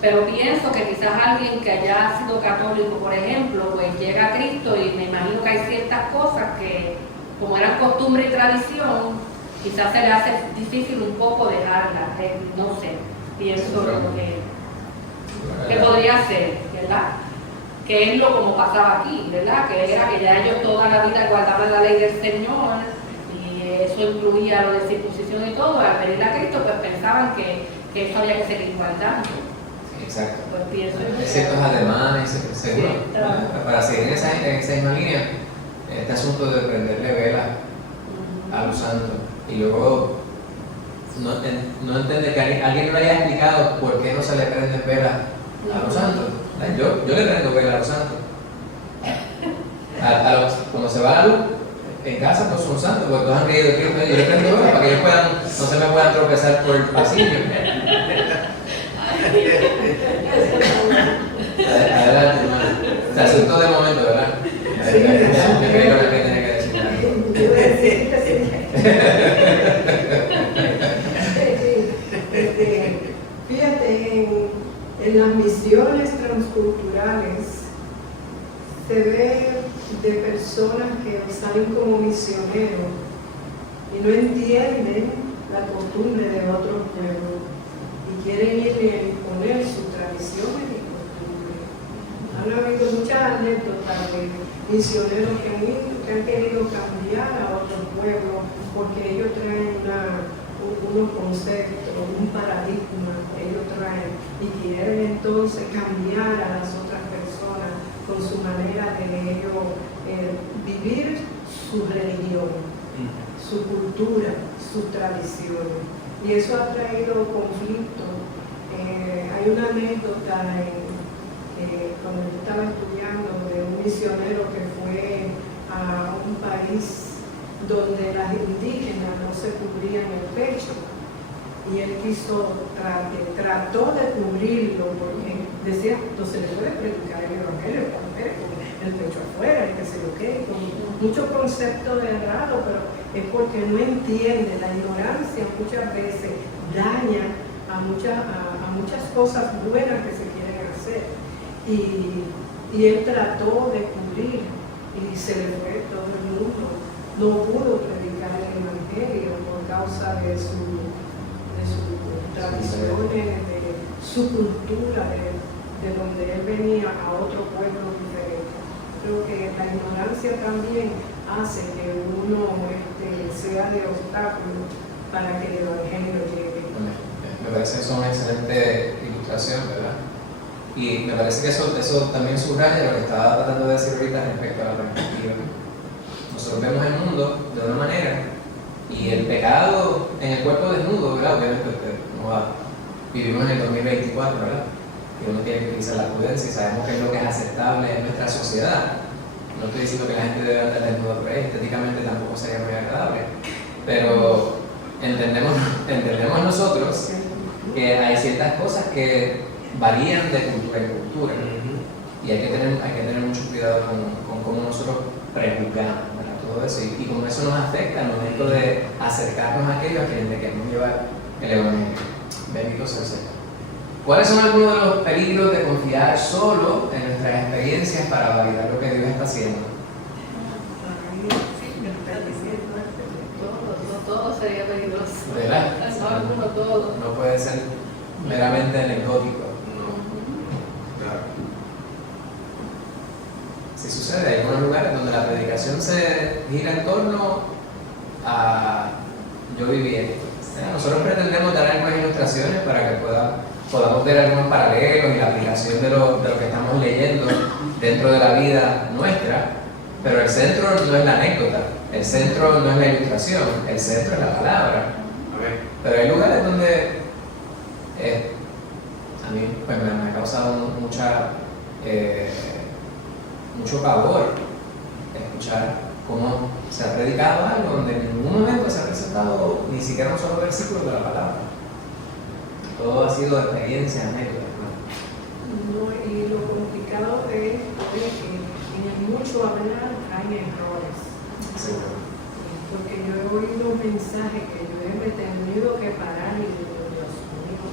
Pero pienso que quizás alguien que haya sido católico, por ejemplo, pues llega a Cristo y me imagino que hay ciertas cosas que, como eran costumbre y tradición, quizás se le hace difícil un poco dejarlas, no sé, pienso que podría ser, ¿verdad? Que es lo como pasaba aquí, ¿verdad? Que era que ya ellos toda la vida guardaban la ley del Señor y eso incluía lo de circuncisión y todo. Al venir a Cristo, pues pensaban que eso había que seguir guardando. Exacto. Pues pienso Hay ciertos ademanes, seguro. Sí, claro. Para seguir en esa misma línea, este asunto de prenderle velas a los santos y luego no entender que alguien no le haya explicado por qué no se le prenden velas a los santos. Yo le prendo velas a los santos. Cuando se va la luz en casa, pues son santos, porque todos han creído que yo le prendo velas para que ellos no se me puedan tropezar por el pasillo. Adelante, hermano. Te asunto de momento, ¿verdad? Sí, Yo creo que tiene que decir Fíjate, en las misiones transculturales se ve de personas que salen como misioneros y no entienden la costumbre de otros pueblos y quieren ir a imponer sus tradiciones y costumbres. Han habido muchas anécdotas de misioneros que han querido cambiar a otros pueblos porque ellos traen unos conceptos, un paradigma que ellos traen y quieren entonces cambiar a las otras personas con su manera de ellos vivir su religión, su cultura, sus tradiciones. Y eso ha traído conflictos. Hay una anécdota cuando yo estaba estudiando de un misionero que fue a un país donde las indígenas no se cubrían el pecho y él trató de cubrirlo porque decía, no se le puede predicar el evangelio con el pecho afuera y qué sé yo qué, con muchos conceptos errados, pero es porque no entiende. La ignorancia muchas veces daña a muchas cosas buenas que se quieren hacer y él trató de cubrir y se le fue todo el mundo. No pudo predicar el evangelio por causa de sus tradiciones, de su cultura, de donde él venía a otro pueblo diferente. Creo que la ignorancia también hace que uno sea de obstáculo para que el evangelio llegue. Me parece que es una excelente ilustración, ¿verdad? Y me parece que eso también subraya lo que estaba tratando de decir ahorita respecto a la perspectiva. Nosotros vemos el mundo de una manera y el pecado en el cuerpo desnudo, ¿verdad? Obviamente vivimos en el 2024, ¿verdad? Y uno tiene que utilizar la prudencia y sabemos qué es lo que es aceptable en nuestra sociedad. No estoy diciendo que la gente debe andar desnuda por ahí, estéticamente tampoco sería muy agradable, pero entendemos nosotros que hay ciertas cosas que varían de cultura en cultura y hay que tener mucho cuidado con cómo nosotros prejuzgamos, ¿verdad? Todo eso y como eso nos afecta al momento de acercarnos a aquellos a quienes queremos llevar el evangelio. Bendito sea el Señor. ¿Cuáles son algunos de los peligros de confiar solo en nuestras experiencias para validar lo que Dios está haciendo? Todo sería peligroso. ¿Verdad? Todo. No puede ser meramente anecdótico. Claro. Sí sucede, hay algunos lugares donde la predicación se gira en torno a yo viví esto. Nosotros pretendemos dar algunas ilustraciones para que podamos ver algunos paralelos y la aplicación de lo que estamos leyendo dentro de la vida nuestra, pero el centro no es la anécdota, el centro no es la ilustración, el centro es la palabra. Pero hay lugares donde a mí pues, me ha causado mucho pavor escuchar cómo se ha predicado algo donde en ningún momento se ha presentado ni siquiera un solo versículo de la palabra. Todo ha sido experiencia, anécdotas, ¿no? Y lo complicado de esto es que en el mucho hablar hay errores. Seguro. Porque yo he oído mensajes que yo he tenido que parar y digo, Dios mío.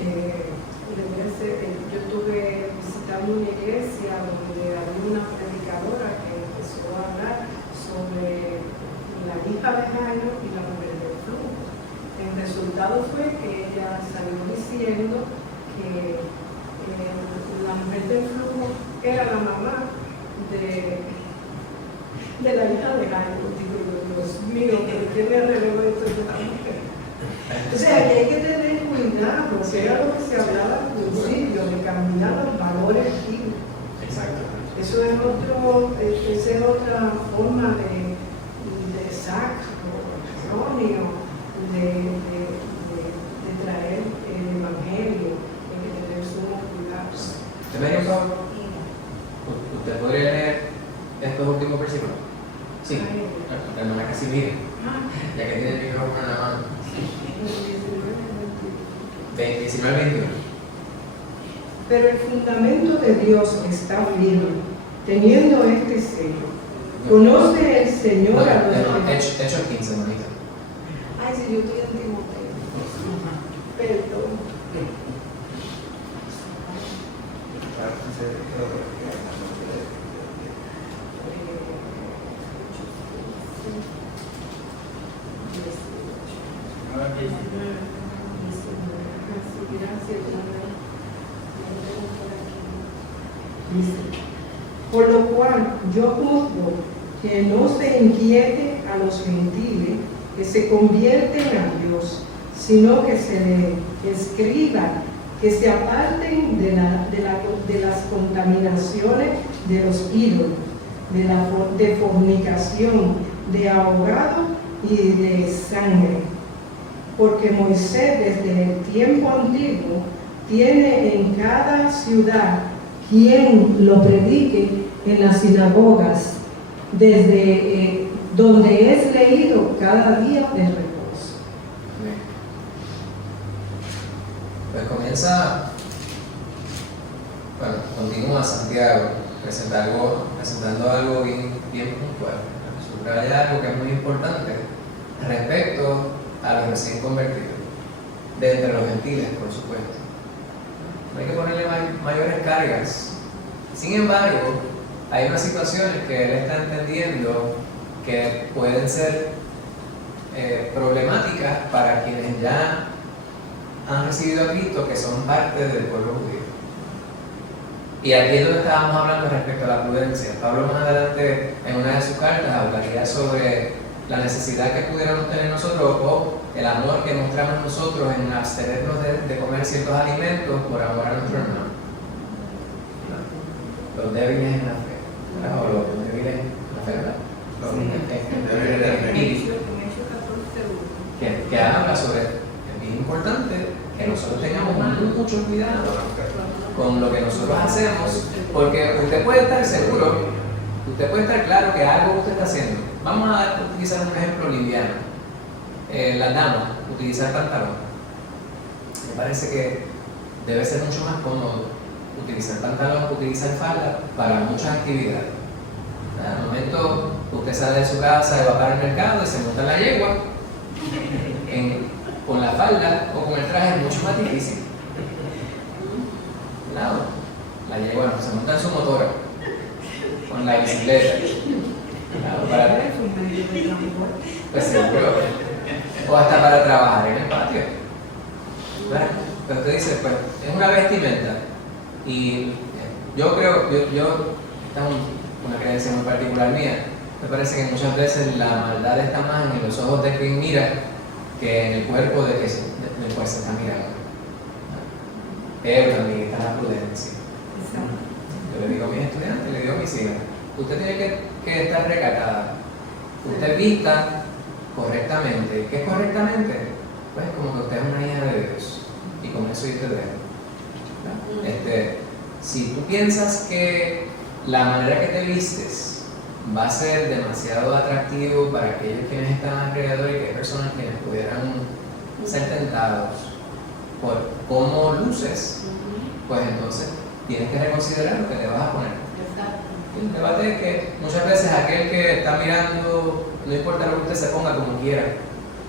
Le yo estuve visitando una iglesia donde había una predicadora que empezó a hablar sobre la hija de Jairo y la mujer del flujo. El resultado fue que ella salió diciendo que la mujer del flujo era la mamá de la hija de Jairo. Digo, Dios mío, ¿pero quién me reveló esto de esta mujer? O sea, que hay que tener cuidado, que era lo que se hablaba al principio, de cambiar los valores bíblicos. Exacto. Eso es esa es otra forma de sacro, erróneo, de traer el evangelio, hay que tener sumo cuidado. ¿Usted me dio un favor? ¿Usted podría leer estos últimos versículos? Sí. La hermana Casimira, ya que tiene el micrófono en la mano. 19-21. Pero el fundamento de Dios está firme, teniendo este sello. Conoce el Señor a los que... Hecho el 15, hermanita. Ay, si yo estoy en Timoteo. Perdón. Por lo cual yo juzgo que no se inquiete a los gentiles que se convierten a Dios, sino que se le escriba que se aparten de las contaminaciones de los ídolos, de fornicación, de ahogado y de sangre. Porque Moisés desde el tiempo antiguo tiene en cada ciudad quien lo predique en las sinagogas, desde donde es leído cada día de reposo. Pues comienza, bueno, continúa Santiago presentando algo bien puntual. Subraya algo que es muy importante respecto a los recién convertidos, de entre los gentiles, por supuesto. No hay que ponerle mayores cargas. Sin embargo, hay unas situaciones que él está entendiendo que pueden ser problemáticas para quienes ya han recibido a Cristo, que son parte del pueblo judío. Y aquí es donde estábamos hablando respecto a la prudencia. Pablo más adelante en una de sus cartas hablaría sobre la necesidad que pudiéramos tener nosotros o el amor que mostramos nosotros en abstenernos de comer ciertos alimentos por amor a nuestro hermano. Los débiles en la fe, ¿verdad? O los débiles en la fe, ¿verdad? Los débiles del espíritu. Que habla sobre, es bien importante que nosotros tengamos mucho cuidado con lo que nosotros hacemos, porque usted puede estar seguro, usted puede estar claro que algo usted está haciendo. Vamos a utilizar un ejemplo liviano. Las damas, utilizar pantalón. Me parece que debe ser mucho más cómodo utilizar pantalón que utilizar falda para muchas actividades. Al momento usted sale de su casa y va para el mercado y se monta en la yegua, con la falda o con el traje es mucho más difícil. Claro, la yegua no, se monta en su motora, con la bicicleta. Claro, para pues seguro. O hasta para trabajar en el patio. Bueno, pero usted dice, pues, es una vestimenta. Y yo creo, esta es una creencia muy particular mía, me parece que muchas veces la maldad está más en los ojos de quien mira que en el cuerpo del cual se está mirando. Pero también está la prudencia. Yo le digo a mis estudiantes, le digo a mis hijas, usted tiene que estar recatada. Usted vista correctamente. ¿Qué es correctamente? Pues como que usted es una hija de Dios. Y con eso yo te dejo. Si tú piensas que la manera que te vistes va a ser demasiado atractivo para aquellos quienes están alrededor y que hay personas quienes pudieran ser tentados por cómo luces, pues entonces tienes que reconsiderar lo que te vas a poner. El debate es que muchas veces aquel que está mirando, no importa lo que usted se ponga como quiera,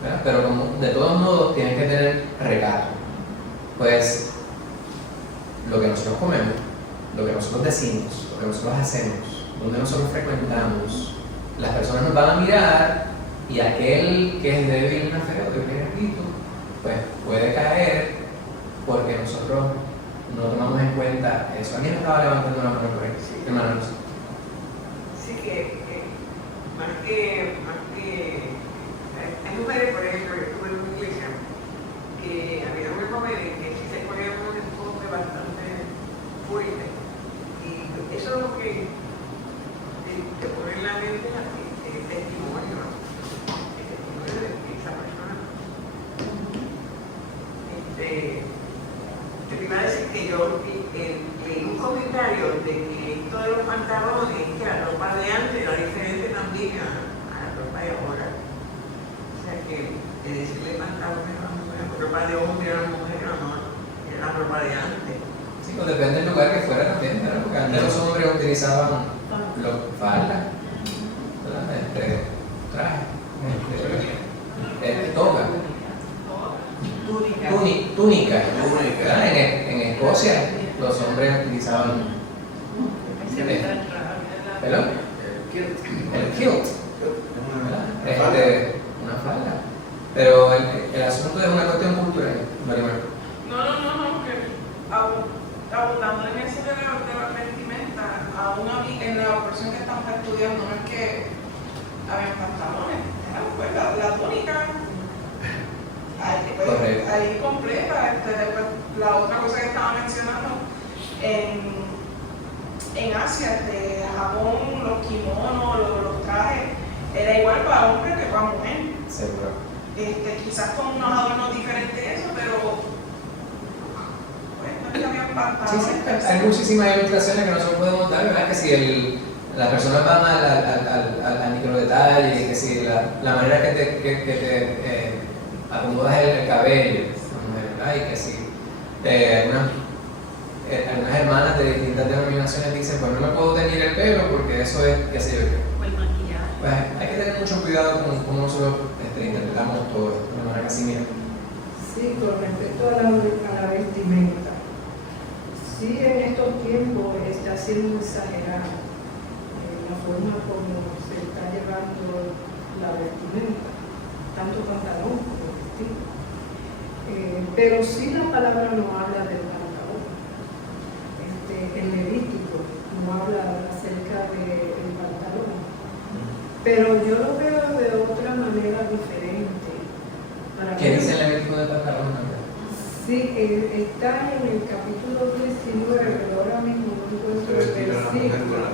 ¿verdad? Pero como de todos modos tienes que tener recato. Pues lo que nosotros comemos, lo que nosotros decimos, lo que nosotros hacemos, donde nosotros frecuentamos, las personas nos van a mirar y aquel que es débil en la fe o débil en el espíritu, pues puede caer porque nosotros no tomamos en cuenta eso. Alguien estaba levantando la mano por ahí, hermano. Sí que, más que hay mujeres, por ejemplo, que estuve en una iglesia, que había muy jóvenes que sí se ponían un enfoque bastante fuerte. Y eso es lo que te pone en la mente el testimonio, ¿no? El testimonio de esa persona. Te iba a decir que yo leí un comentario de que esto de los pantalones, que la ropa de antes era diferente también a la ropa de ahora. O sea que decirle pantalones a la mujer, ropa de hombre a la mujer, no, era la ropa de antes. Sí, pues depende del lugar que fuera también, ¿verdad? Porque antes los hombres utilizaban los faldas, traje, toga, túnica. ¿Verdad? En Escocia los hombres utilizaban ¿perdón? El kilt, ¿verdad? Una falda. Pero el asunto es una cuestión cultural, Marimar. No, que abundando en eso de la vestimenta, aún en la porción que estamos estudiando, no es que habían pantalones, pues la túnica ahí completa. Después, la otra cosa que estaba mencionando, en Asia, Japón, los kimonos, los trajes, era igual para hombre que para mujer. Seguro. Quizás con unos adornos diferentes eso, pero no es que habían pantalones. Sí, hay muchísimas ilustraciones que nosotros podemos dar, ¿verdad? Que si las personas van al microdetalle, que si la manera que te acomodas el cabello, ¿verdad? Y que si algunas hermanas de distintas denominaciones dicen, pues no me puedo teñir el pelo porque eso es, qué sé yo qué. O el maquillaje. Pues hay que tener mucho cuidado con cómo nosotros interpretamos todo esto de manera casi mía. Sí, con respecto a la vestimenta, sí en estos tiempos está siendo exagerada la forma como se está llevando la vestimenta, tanto pantalón como vestido. Pero sí la palabra no habla del pantalón. El Levítico no habla acerca del pantalón. Pero yo lo veo de otra manera diferente. ¿Qué dice el Levítico del pantalón? Sí, está en el capítulo 19, pero ahora mismo no encuentro el versículo.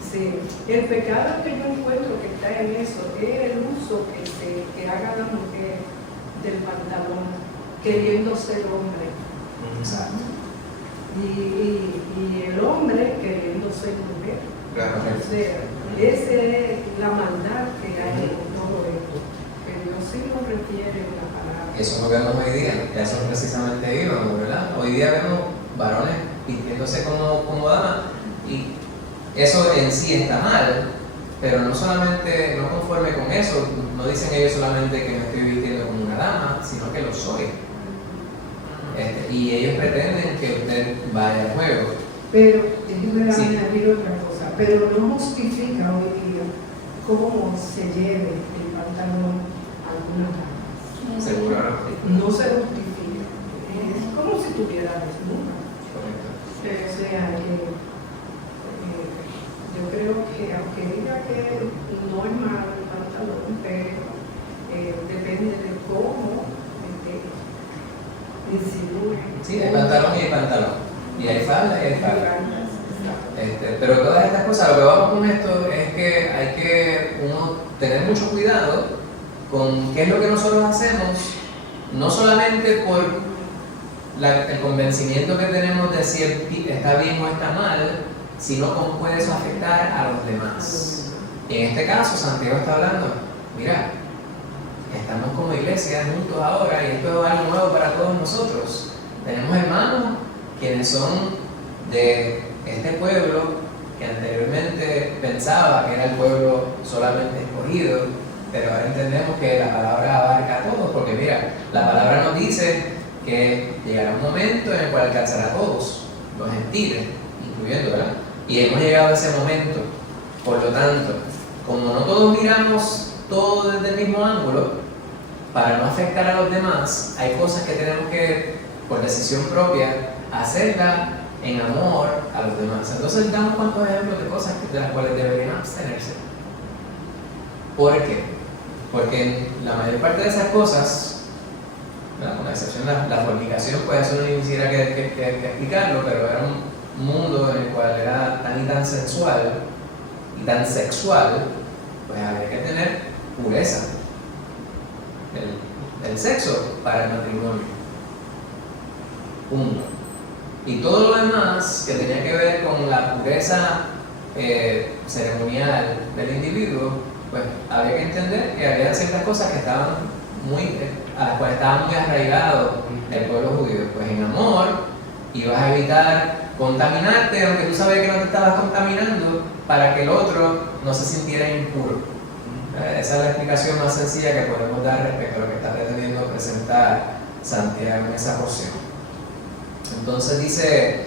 Sí, el pecado que yo encuentro que está en eso es el uso que haga la mujer del pantalón, queriendo ser hombre. Exacto. Y el hombre queriendo ser mujer. Claro. O sea, esa es la maldad que hay en todo esto. Que Dios sí nos refiere en la palabra. Eso es lo que vemos hoy día, ya eso precisamente íbamos, ¿verdad? Hoy día vemos varones vistiéndose como damas y eso en sí está mal, pero no solamente, no conforme con eso, no dicen ellos solamente que me estoy vistiendo como una dama, sino que lo soy. Y ellos pretenden que usted vaya al juego. Pero, déjeme añadir otra cosa, pero no justifica hoy día cómo se lleve el pantalón a algunas damas. Seguro. No se justifica. Es como si tuviera desnuda. Correcto. O sea, yo creo que aunque diga que no es malo el pantalón, pero depende de cómo insinúe. Sí, hay pantalón y hay pantalón. Y hay falda y hay falda. Pero todas estas cosas, lo que vamos con esto es que hay que uno tener mucho cuidado con qué es lo que nosotros hacemos, no solamente por el convencimiento que tenemos de si está bien o está mal, sino cómo puede eso afectar a los demás. Y en este caso, Santiago está hablando, mira, estamos como iglesia juntos ahora y esto es algo nuevo para todos nosotros. Tenemos hermanos quienes son de este pueblo que anteriormente pensaba que era el pueblo solamente escogido, pero ahora entendemos que la palabra abarca a todos, porque mira, la palabra nos dice que llegará un momento en el cual alcanzará a todos, los gentiles, incluyendo, ¿verdad? Y hemos llegado a ese momento. Por lo tanto, como no todos miramos todo desde el mismo ángulo, para no afectar a los demás, hay cosas que tenemos que, por decisión propia, hacerlas en amor a los demás. Entonces damos cuantos ejemplos de cosas de las cuales deberían abstenerse. ¿Por qué? Porque la mayor parte de esas cosas, ¿verdad?, con la excepción de la fornicación, pues eso no quisiera que explicarlo, pero era un mundo en el cual era tan y tan sensual y tan sexual, pues había que tener pureza del sexo para el matrimonio. Punto. Y todo lo demás que tenía que ver con la pureza ceremonial del individuo, pues había que entender que había ciertas cosas que estaban a las cuales estaba muy arraigado el pueblo judío. Pues en amor ibas a evitar contaminarte, aunque tú sabes que no te estabas contaminando, para que el otro no se sintiera impuro. Esa es la explicación más sencilla que podemos dar respecto a lo que está pretendiendo presentar Santiago en esa porción. Entonces dice,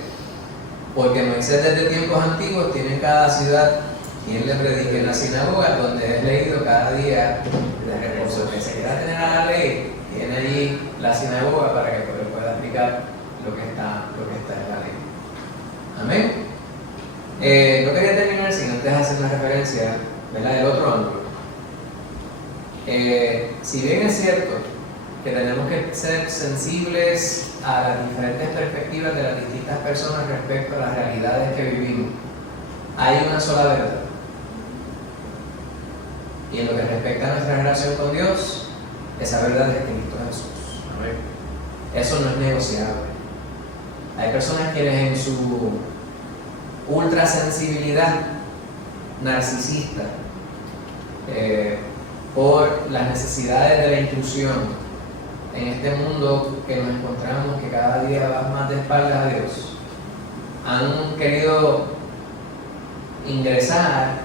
porque Moisés desde tiempos antiguos tiene en cada ciudad quien le predique en la sinagoga, donde es leído cada día de reposo. Que se quiera tener a la ley, tiene allí la sinagoga para que pueda explicar lo que está en la ley. Amén. No quería terminar sin antes hacer una referencia, ¿verdad?, del otro ángulo. Si bien es cierto que tenemos que ser sensibles a las diferentes perspectivas de las distintas personas respecto a las realidades que vivimos, hay una sola verdad. Y en lo que respecta a nuestra relación con Dios, esa verdad es Cristo Jesús. Amén. Eso no es negociable. Hay personas quienes en su ultrasensibilidad narcisista, por las necesidades de la inclusión en este mundo que nos encontramos, que cada día va más de espaldas a Dios, han querido ingresar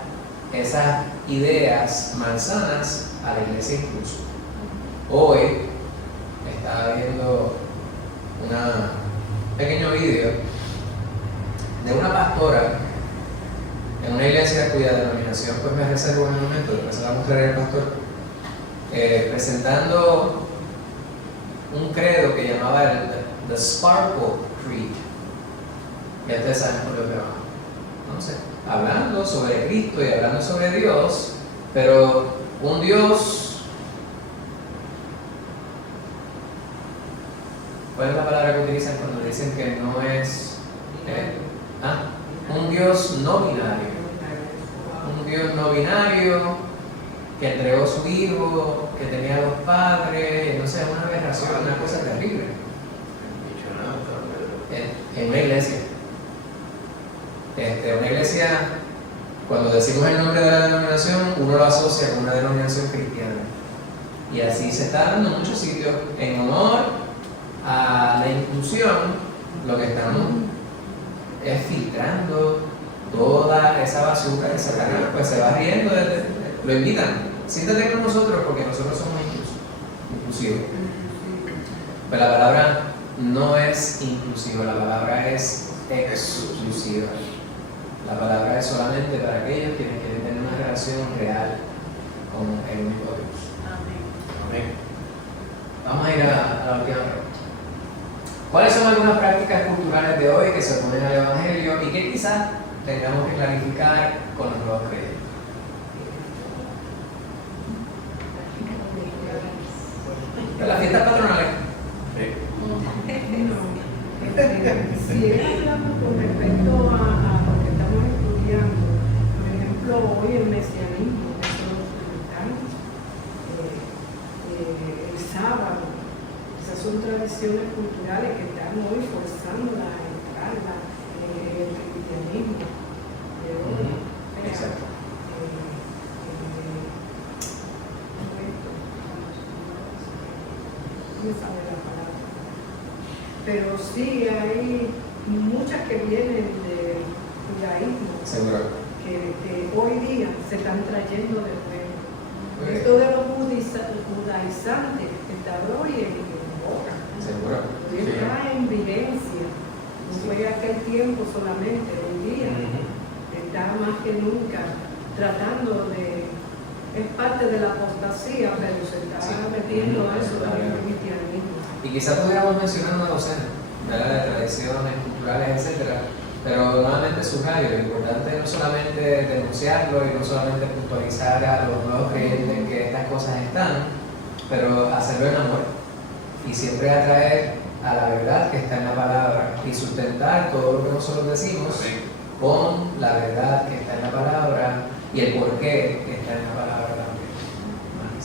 esas ideas malsanas a la iglesia incluso. Hoy estaba viendo un pequeño video de una pastora en una iglesia cuya denominación pues me reservo en un momento, después se la mostraré al pastor, presentando un credo que llamaba el The Sparkle Creed. Ya ustedes saben por lo que va. Entonces, hablando sobre Cristo y hablando sobre Dios, pero un Dios, ¿cuál es la palabra que utilizan cuando dicen que no es un Dios no binario? Un Dios no binario que entregó su hijo, que tenía dos padres, no sé, una aberración, una cosa terrible. En una iglesia. Una iglesia, cuando decimos el nombre de la denominación, uno lo asocia con una denominación cristiana. Y así se está dando en muchos sitios. En honor a la inclusión, lo que estamos es filtrando toda esa basura que Satanás pues se va riendo, lo invitan. Siéntate con nosotros porque nosotros somos inclusivos. Pero la palabra no es inclusiva, la palabra es exclusiva. La palabra es solamente para aquellos quienes quieren tener una relación real con el único Dios. Amén. Vamos a ir a la última pregunta. ¿Cuáles son algunas prácticas culturales de hoy que se oponen al Evangelio y que quizás tengamos que clarificar con los nuevos creyentes? De las fiestas patronales. Si él hablamos con respecto a lo que estamos estudiando, por ejemplo, hoy el mesianismo, que son los cristianos, el sábado, esas son tradiciones culturales que están hoy forzándolas a entrar en el cristianismo de hoy. Exacto. Sabe la palabra. Pero sí hay muchas que vienen del judaísmo, que hoy día se están trayendo de nuevo. Esto de los judaizantes está hoy en boca. Seguro. Hoy está en vigencia. No fue aquel tiempo solamente, hoy día está más que nunca tratando de, es parte de la apostasía, pero se está metiendo a eso también el cristianismo. Y quizás pudiéramos mencionar una docena, ¿verdad?, de tradiciones culturales, etcétera, pero nuevamente subrayo, lo importante no solamente denunciarlo y no solamente puntualizar a los nuevos creyentes que estas cosas están, pero hacerlo en amor y siempre atraer a la verdad que está en la palabra y sustentar todo lo que nosotros decimos con la verdad que está en la palabra y el porqué que está en la palabra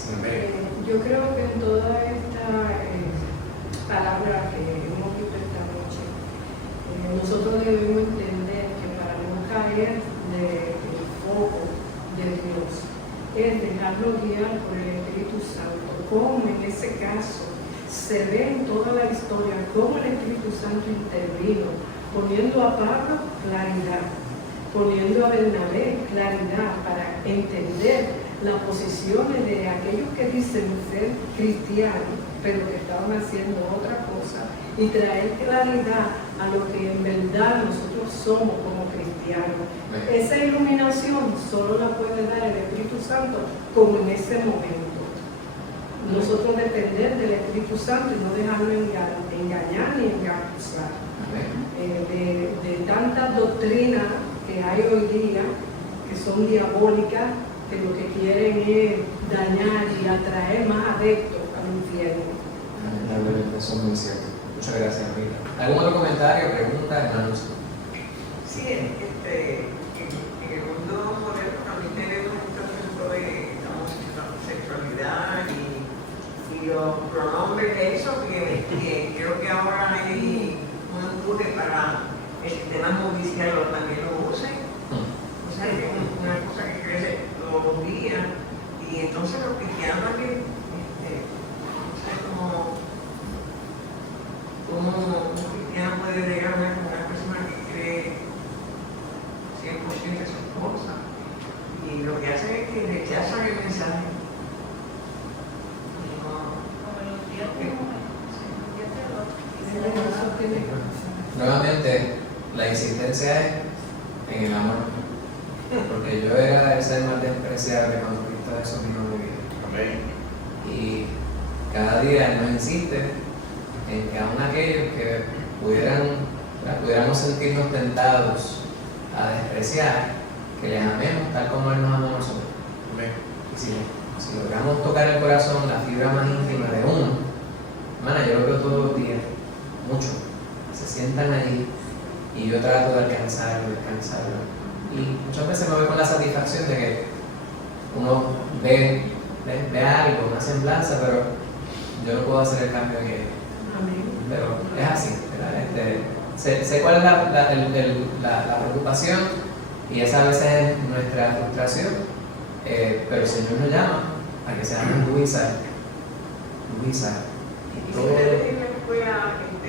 también. Yo creo que en toda esta palabra que hemos visto esta noche, nosotros debemos entender que para no caer del foco de Dios es dejarlo guiar por el Espíritu Santo, como en ese caso se ve en toda la historia cómo el Espíritu Santo intervino, poniendo a Pablo claridad, poniendo a Bernabé claridad para entender las posiciones de aquellos que dicen ser cristianos, pero que estaban haciendo otra cosa, y traer claridad a lo que en verdad nosotros somos como cristianos. Esa iluminación solo la puede dar el Espíritu Santo como en ese momento. Nosotros depender del Espíritu Santo y no dejarlo engañar ni engatusar. De tantas doctrinas que hay hoy día que son diabólicas, que lo que quieren es dañar y atraer más adeptos al infierno. Eso es muy cierto. Muchas gracias, Rita. ¿Algún otro comentario, pregunta, hermanos? Sí, en el mundo moderno también tenemos este asunto de la homosexualidad y los pronombres de eso, que creo que ahora hay un empuje para el sistema judicial también lo usen. O sea, es una cosa que crece todos los días. Y entonces los cristianos también, no sé cómo un cristiano puede llegar a una persona que cree 100% de su esposa. Y lo que hace es que rechazan el mensaje. Nuevamente, la insistencia es en el amor, porque yo era el ser más despreciable cuando Cristo Jesús vino a mi vida. Y cada día nos insiste en que aún aquellos que pudiéramos sentirnos tentados a despreciar, que les amemos tal como Él nos ama a nosotros. Y si logramos tocar el corazón, la fibra más íntima de uno, hermana, yo lo veo todos los días, mucho. Se sientan allí y yo trato de alcanzarlo. Y muchas veces me voy con la satisfacción de que uno ve algo, una semblanza, pero yo no puedo hacer el cambio que pero es así, ¿verdad? Sé cuál es la preocupación y esa a veces es nuestra frustración, pero el Señor nos llama a que seamos Luisa. Y si ustedes en la escuela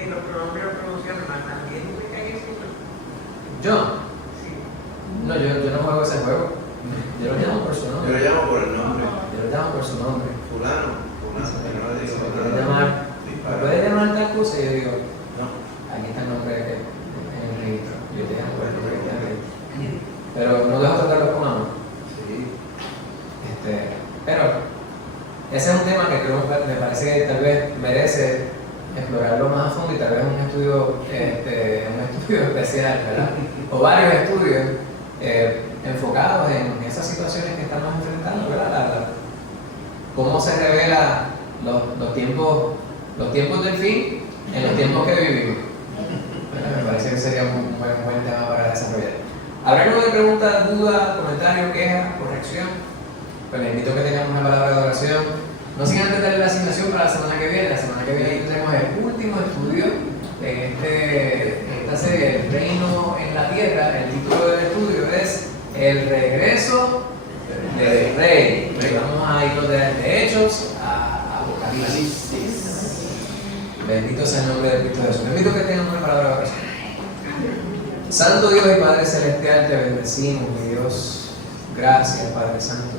los pronombres los pronuncian mal, ¿también me caen eso? ¿Yo? Sí. No, yo no juego ese juego. Yo lo llamo por su nombre. Yo lo llamo por el nombre. Yo lo llamo por su nombre. Fulano, que no le digo ¿Me puedes llamar tal cosa? Y yo digo, no. aquí está el nombre en el registro. Yo te llamo por el nombre que está en el registro. Pero no dejo tratarlo con amor. Sí. Pero ese es un tema que creo que me parece que tal vez merece explorarlo más a fondo y tal vez un estudio especial, ¿verdad? O varios estudios enfocados en esas situaciones que estamos enfrentando, ¿verdad? Cómo se revela los tiempos del fin en los tiempos que vivimos. Me parece que sería un buen tema para desarrollar. ¿Habrá alguna pregunta, duda, comentario, queja, corrección? Pues les invito a que tengamos una palabra de oración. No sin antes darle la asignación para la semana que viene. La semana que viene tenemos el último estudio en esta serie, El Reino en la Tierra. El título del estudio es El Regreso del Rey. Vamos a irnos de Hechos a Apocalipsis. Bendito sea el nombre de Cristo Jesús. Les invito a que tengamos una palabra de oración. Santo Dios y Padre Celestial, te bendecimos, mi Dios. Gracias, Padre Santo.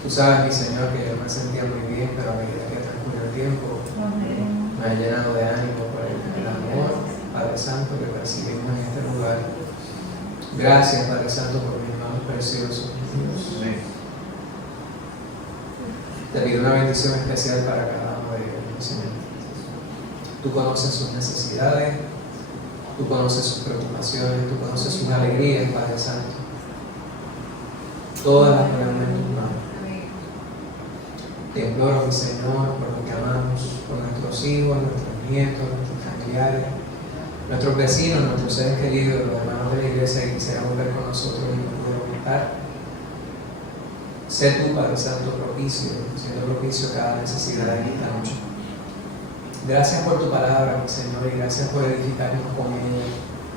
Tú sabes, mi Señor, que yo me sentía muy bien, pero a medida que transcurrió el tiempo, me ha llenado de ánimo por el amor, Padre Santo, que percibimos en este lugar. Gracias, Padre Santo, por mis hermanos preciosos, Dios. Amén. Te pido una bendición especial para cada uno de ellos, Señor. Tú conoces sus necesidades, tú conoces sus preocupaciones, tú conoces sus alegrías, Padre Santo. Todas las ponemos en tus manos. Te imploro, mi Señor, por lo que amamos, por nuestros hijos, nuestros nietos, nuestros familiares, nuestros vecinos, nuestros seres queridos, los hermanos de la iglesia que quisieran volver con nosotros y no pudieron estar. Sé tú, Padre Santo, propicio, siendo propicio cada necesidad de esta noche. Gracias por tu palabra, mi Señor, y gracias por edificarnos con ella.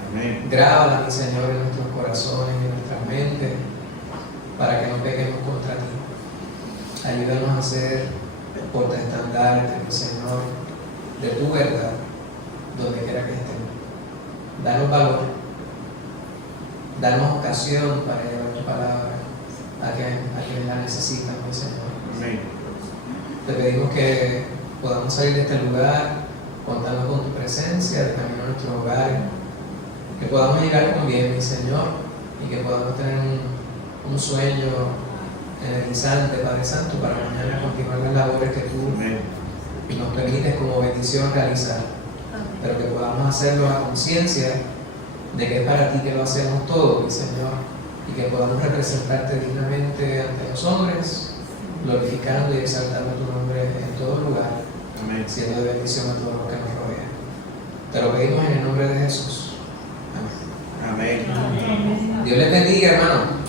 Amén. Grábala, mi Señor, en nuestros corazones, en nuestras mentes, para que no pequemos contra ti. Ayúdanos a ser portaestandartes, mi Señor, de tu verdad, donde quiera que estemos. Danos valor, danos ocasión para llevar tu palabra a quienes la necesitan, mi Señor. Amén. Te pedimos que podamos salir de este lugar contando con tu presencia, de camino a nuestros hogares, que podamos llegar con bien, mi Señor, y que podamos tener un sueño energizante, Padre Santo, para mañana continuar las labores que tú nos permites como bendición realizar, pero que podamos hacerlo a conciencia de que es para ti que lo hacemos todo, mi Señor, y que podamos representarte dignamente ante los hombres, glorificando y exaltando tu nombre en todo lugar, Amén. siendo de bendición a todos los que nos rodean. Te lo pedimos en el nombre de Jesús. Amén. Amén. Dios les bendiga, hermano.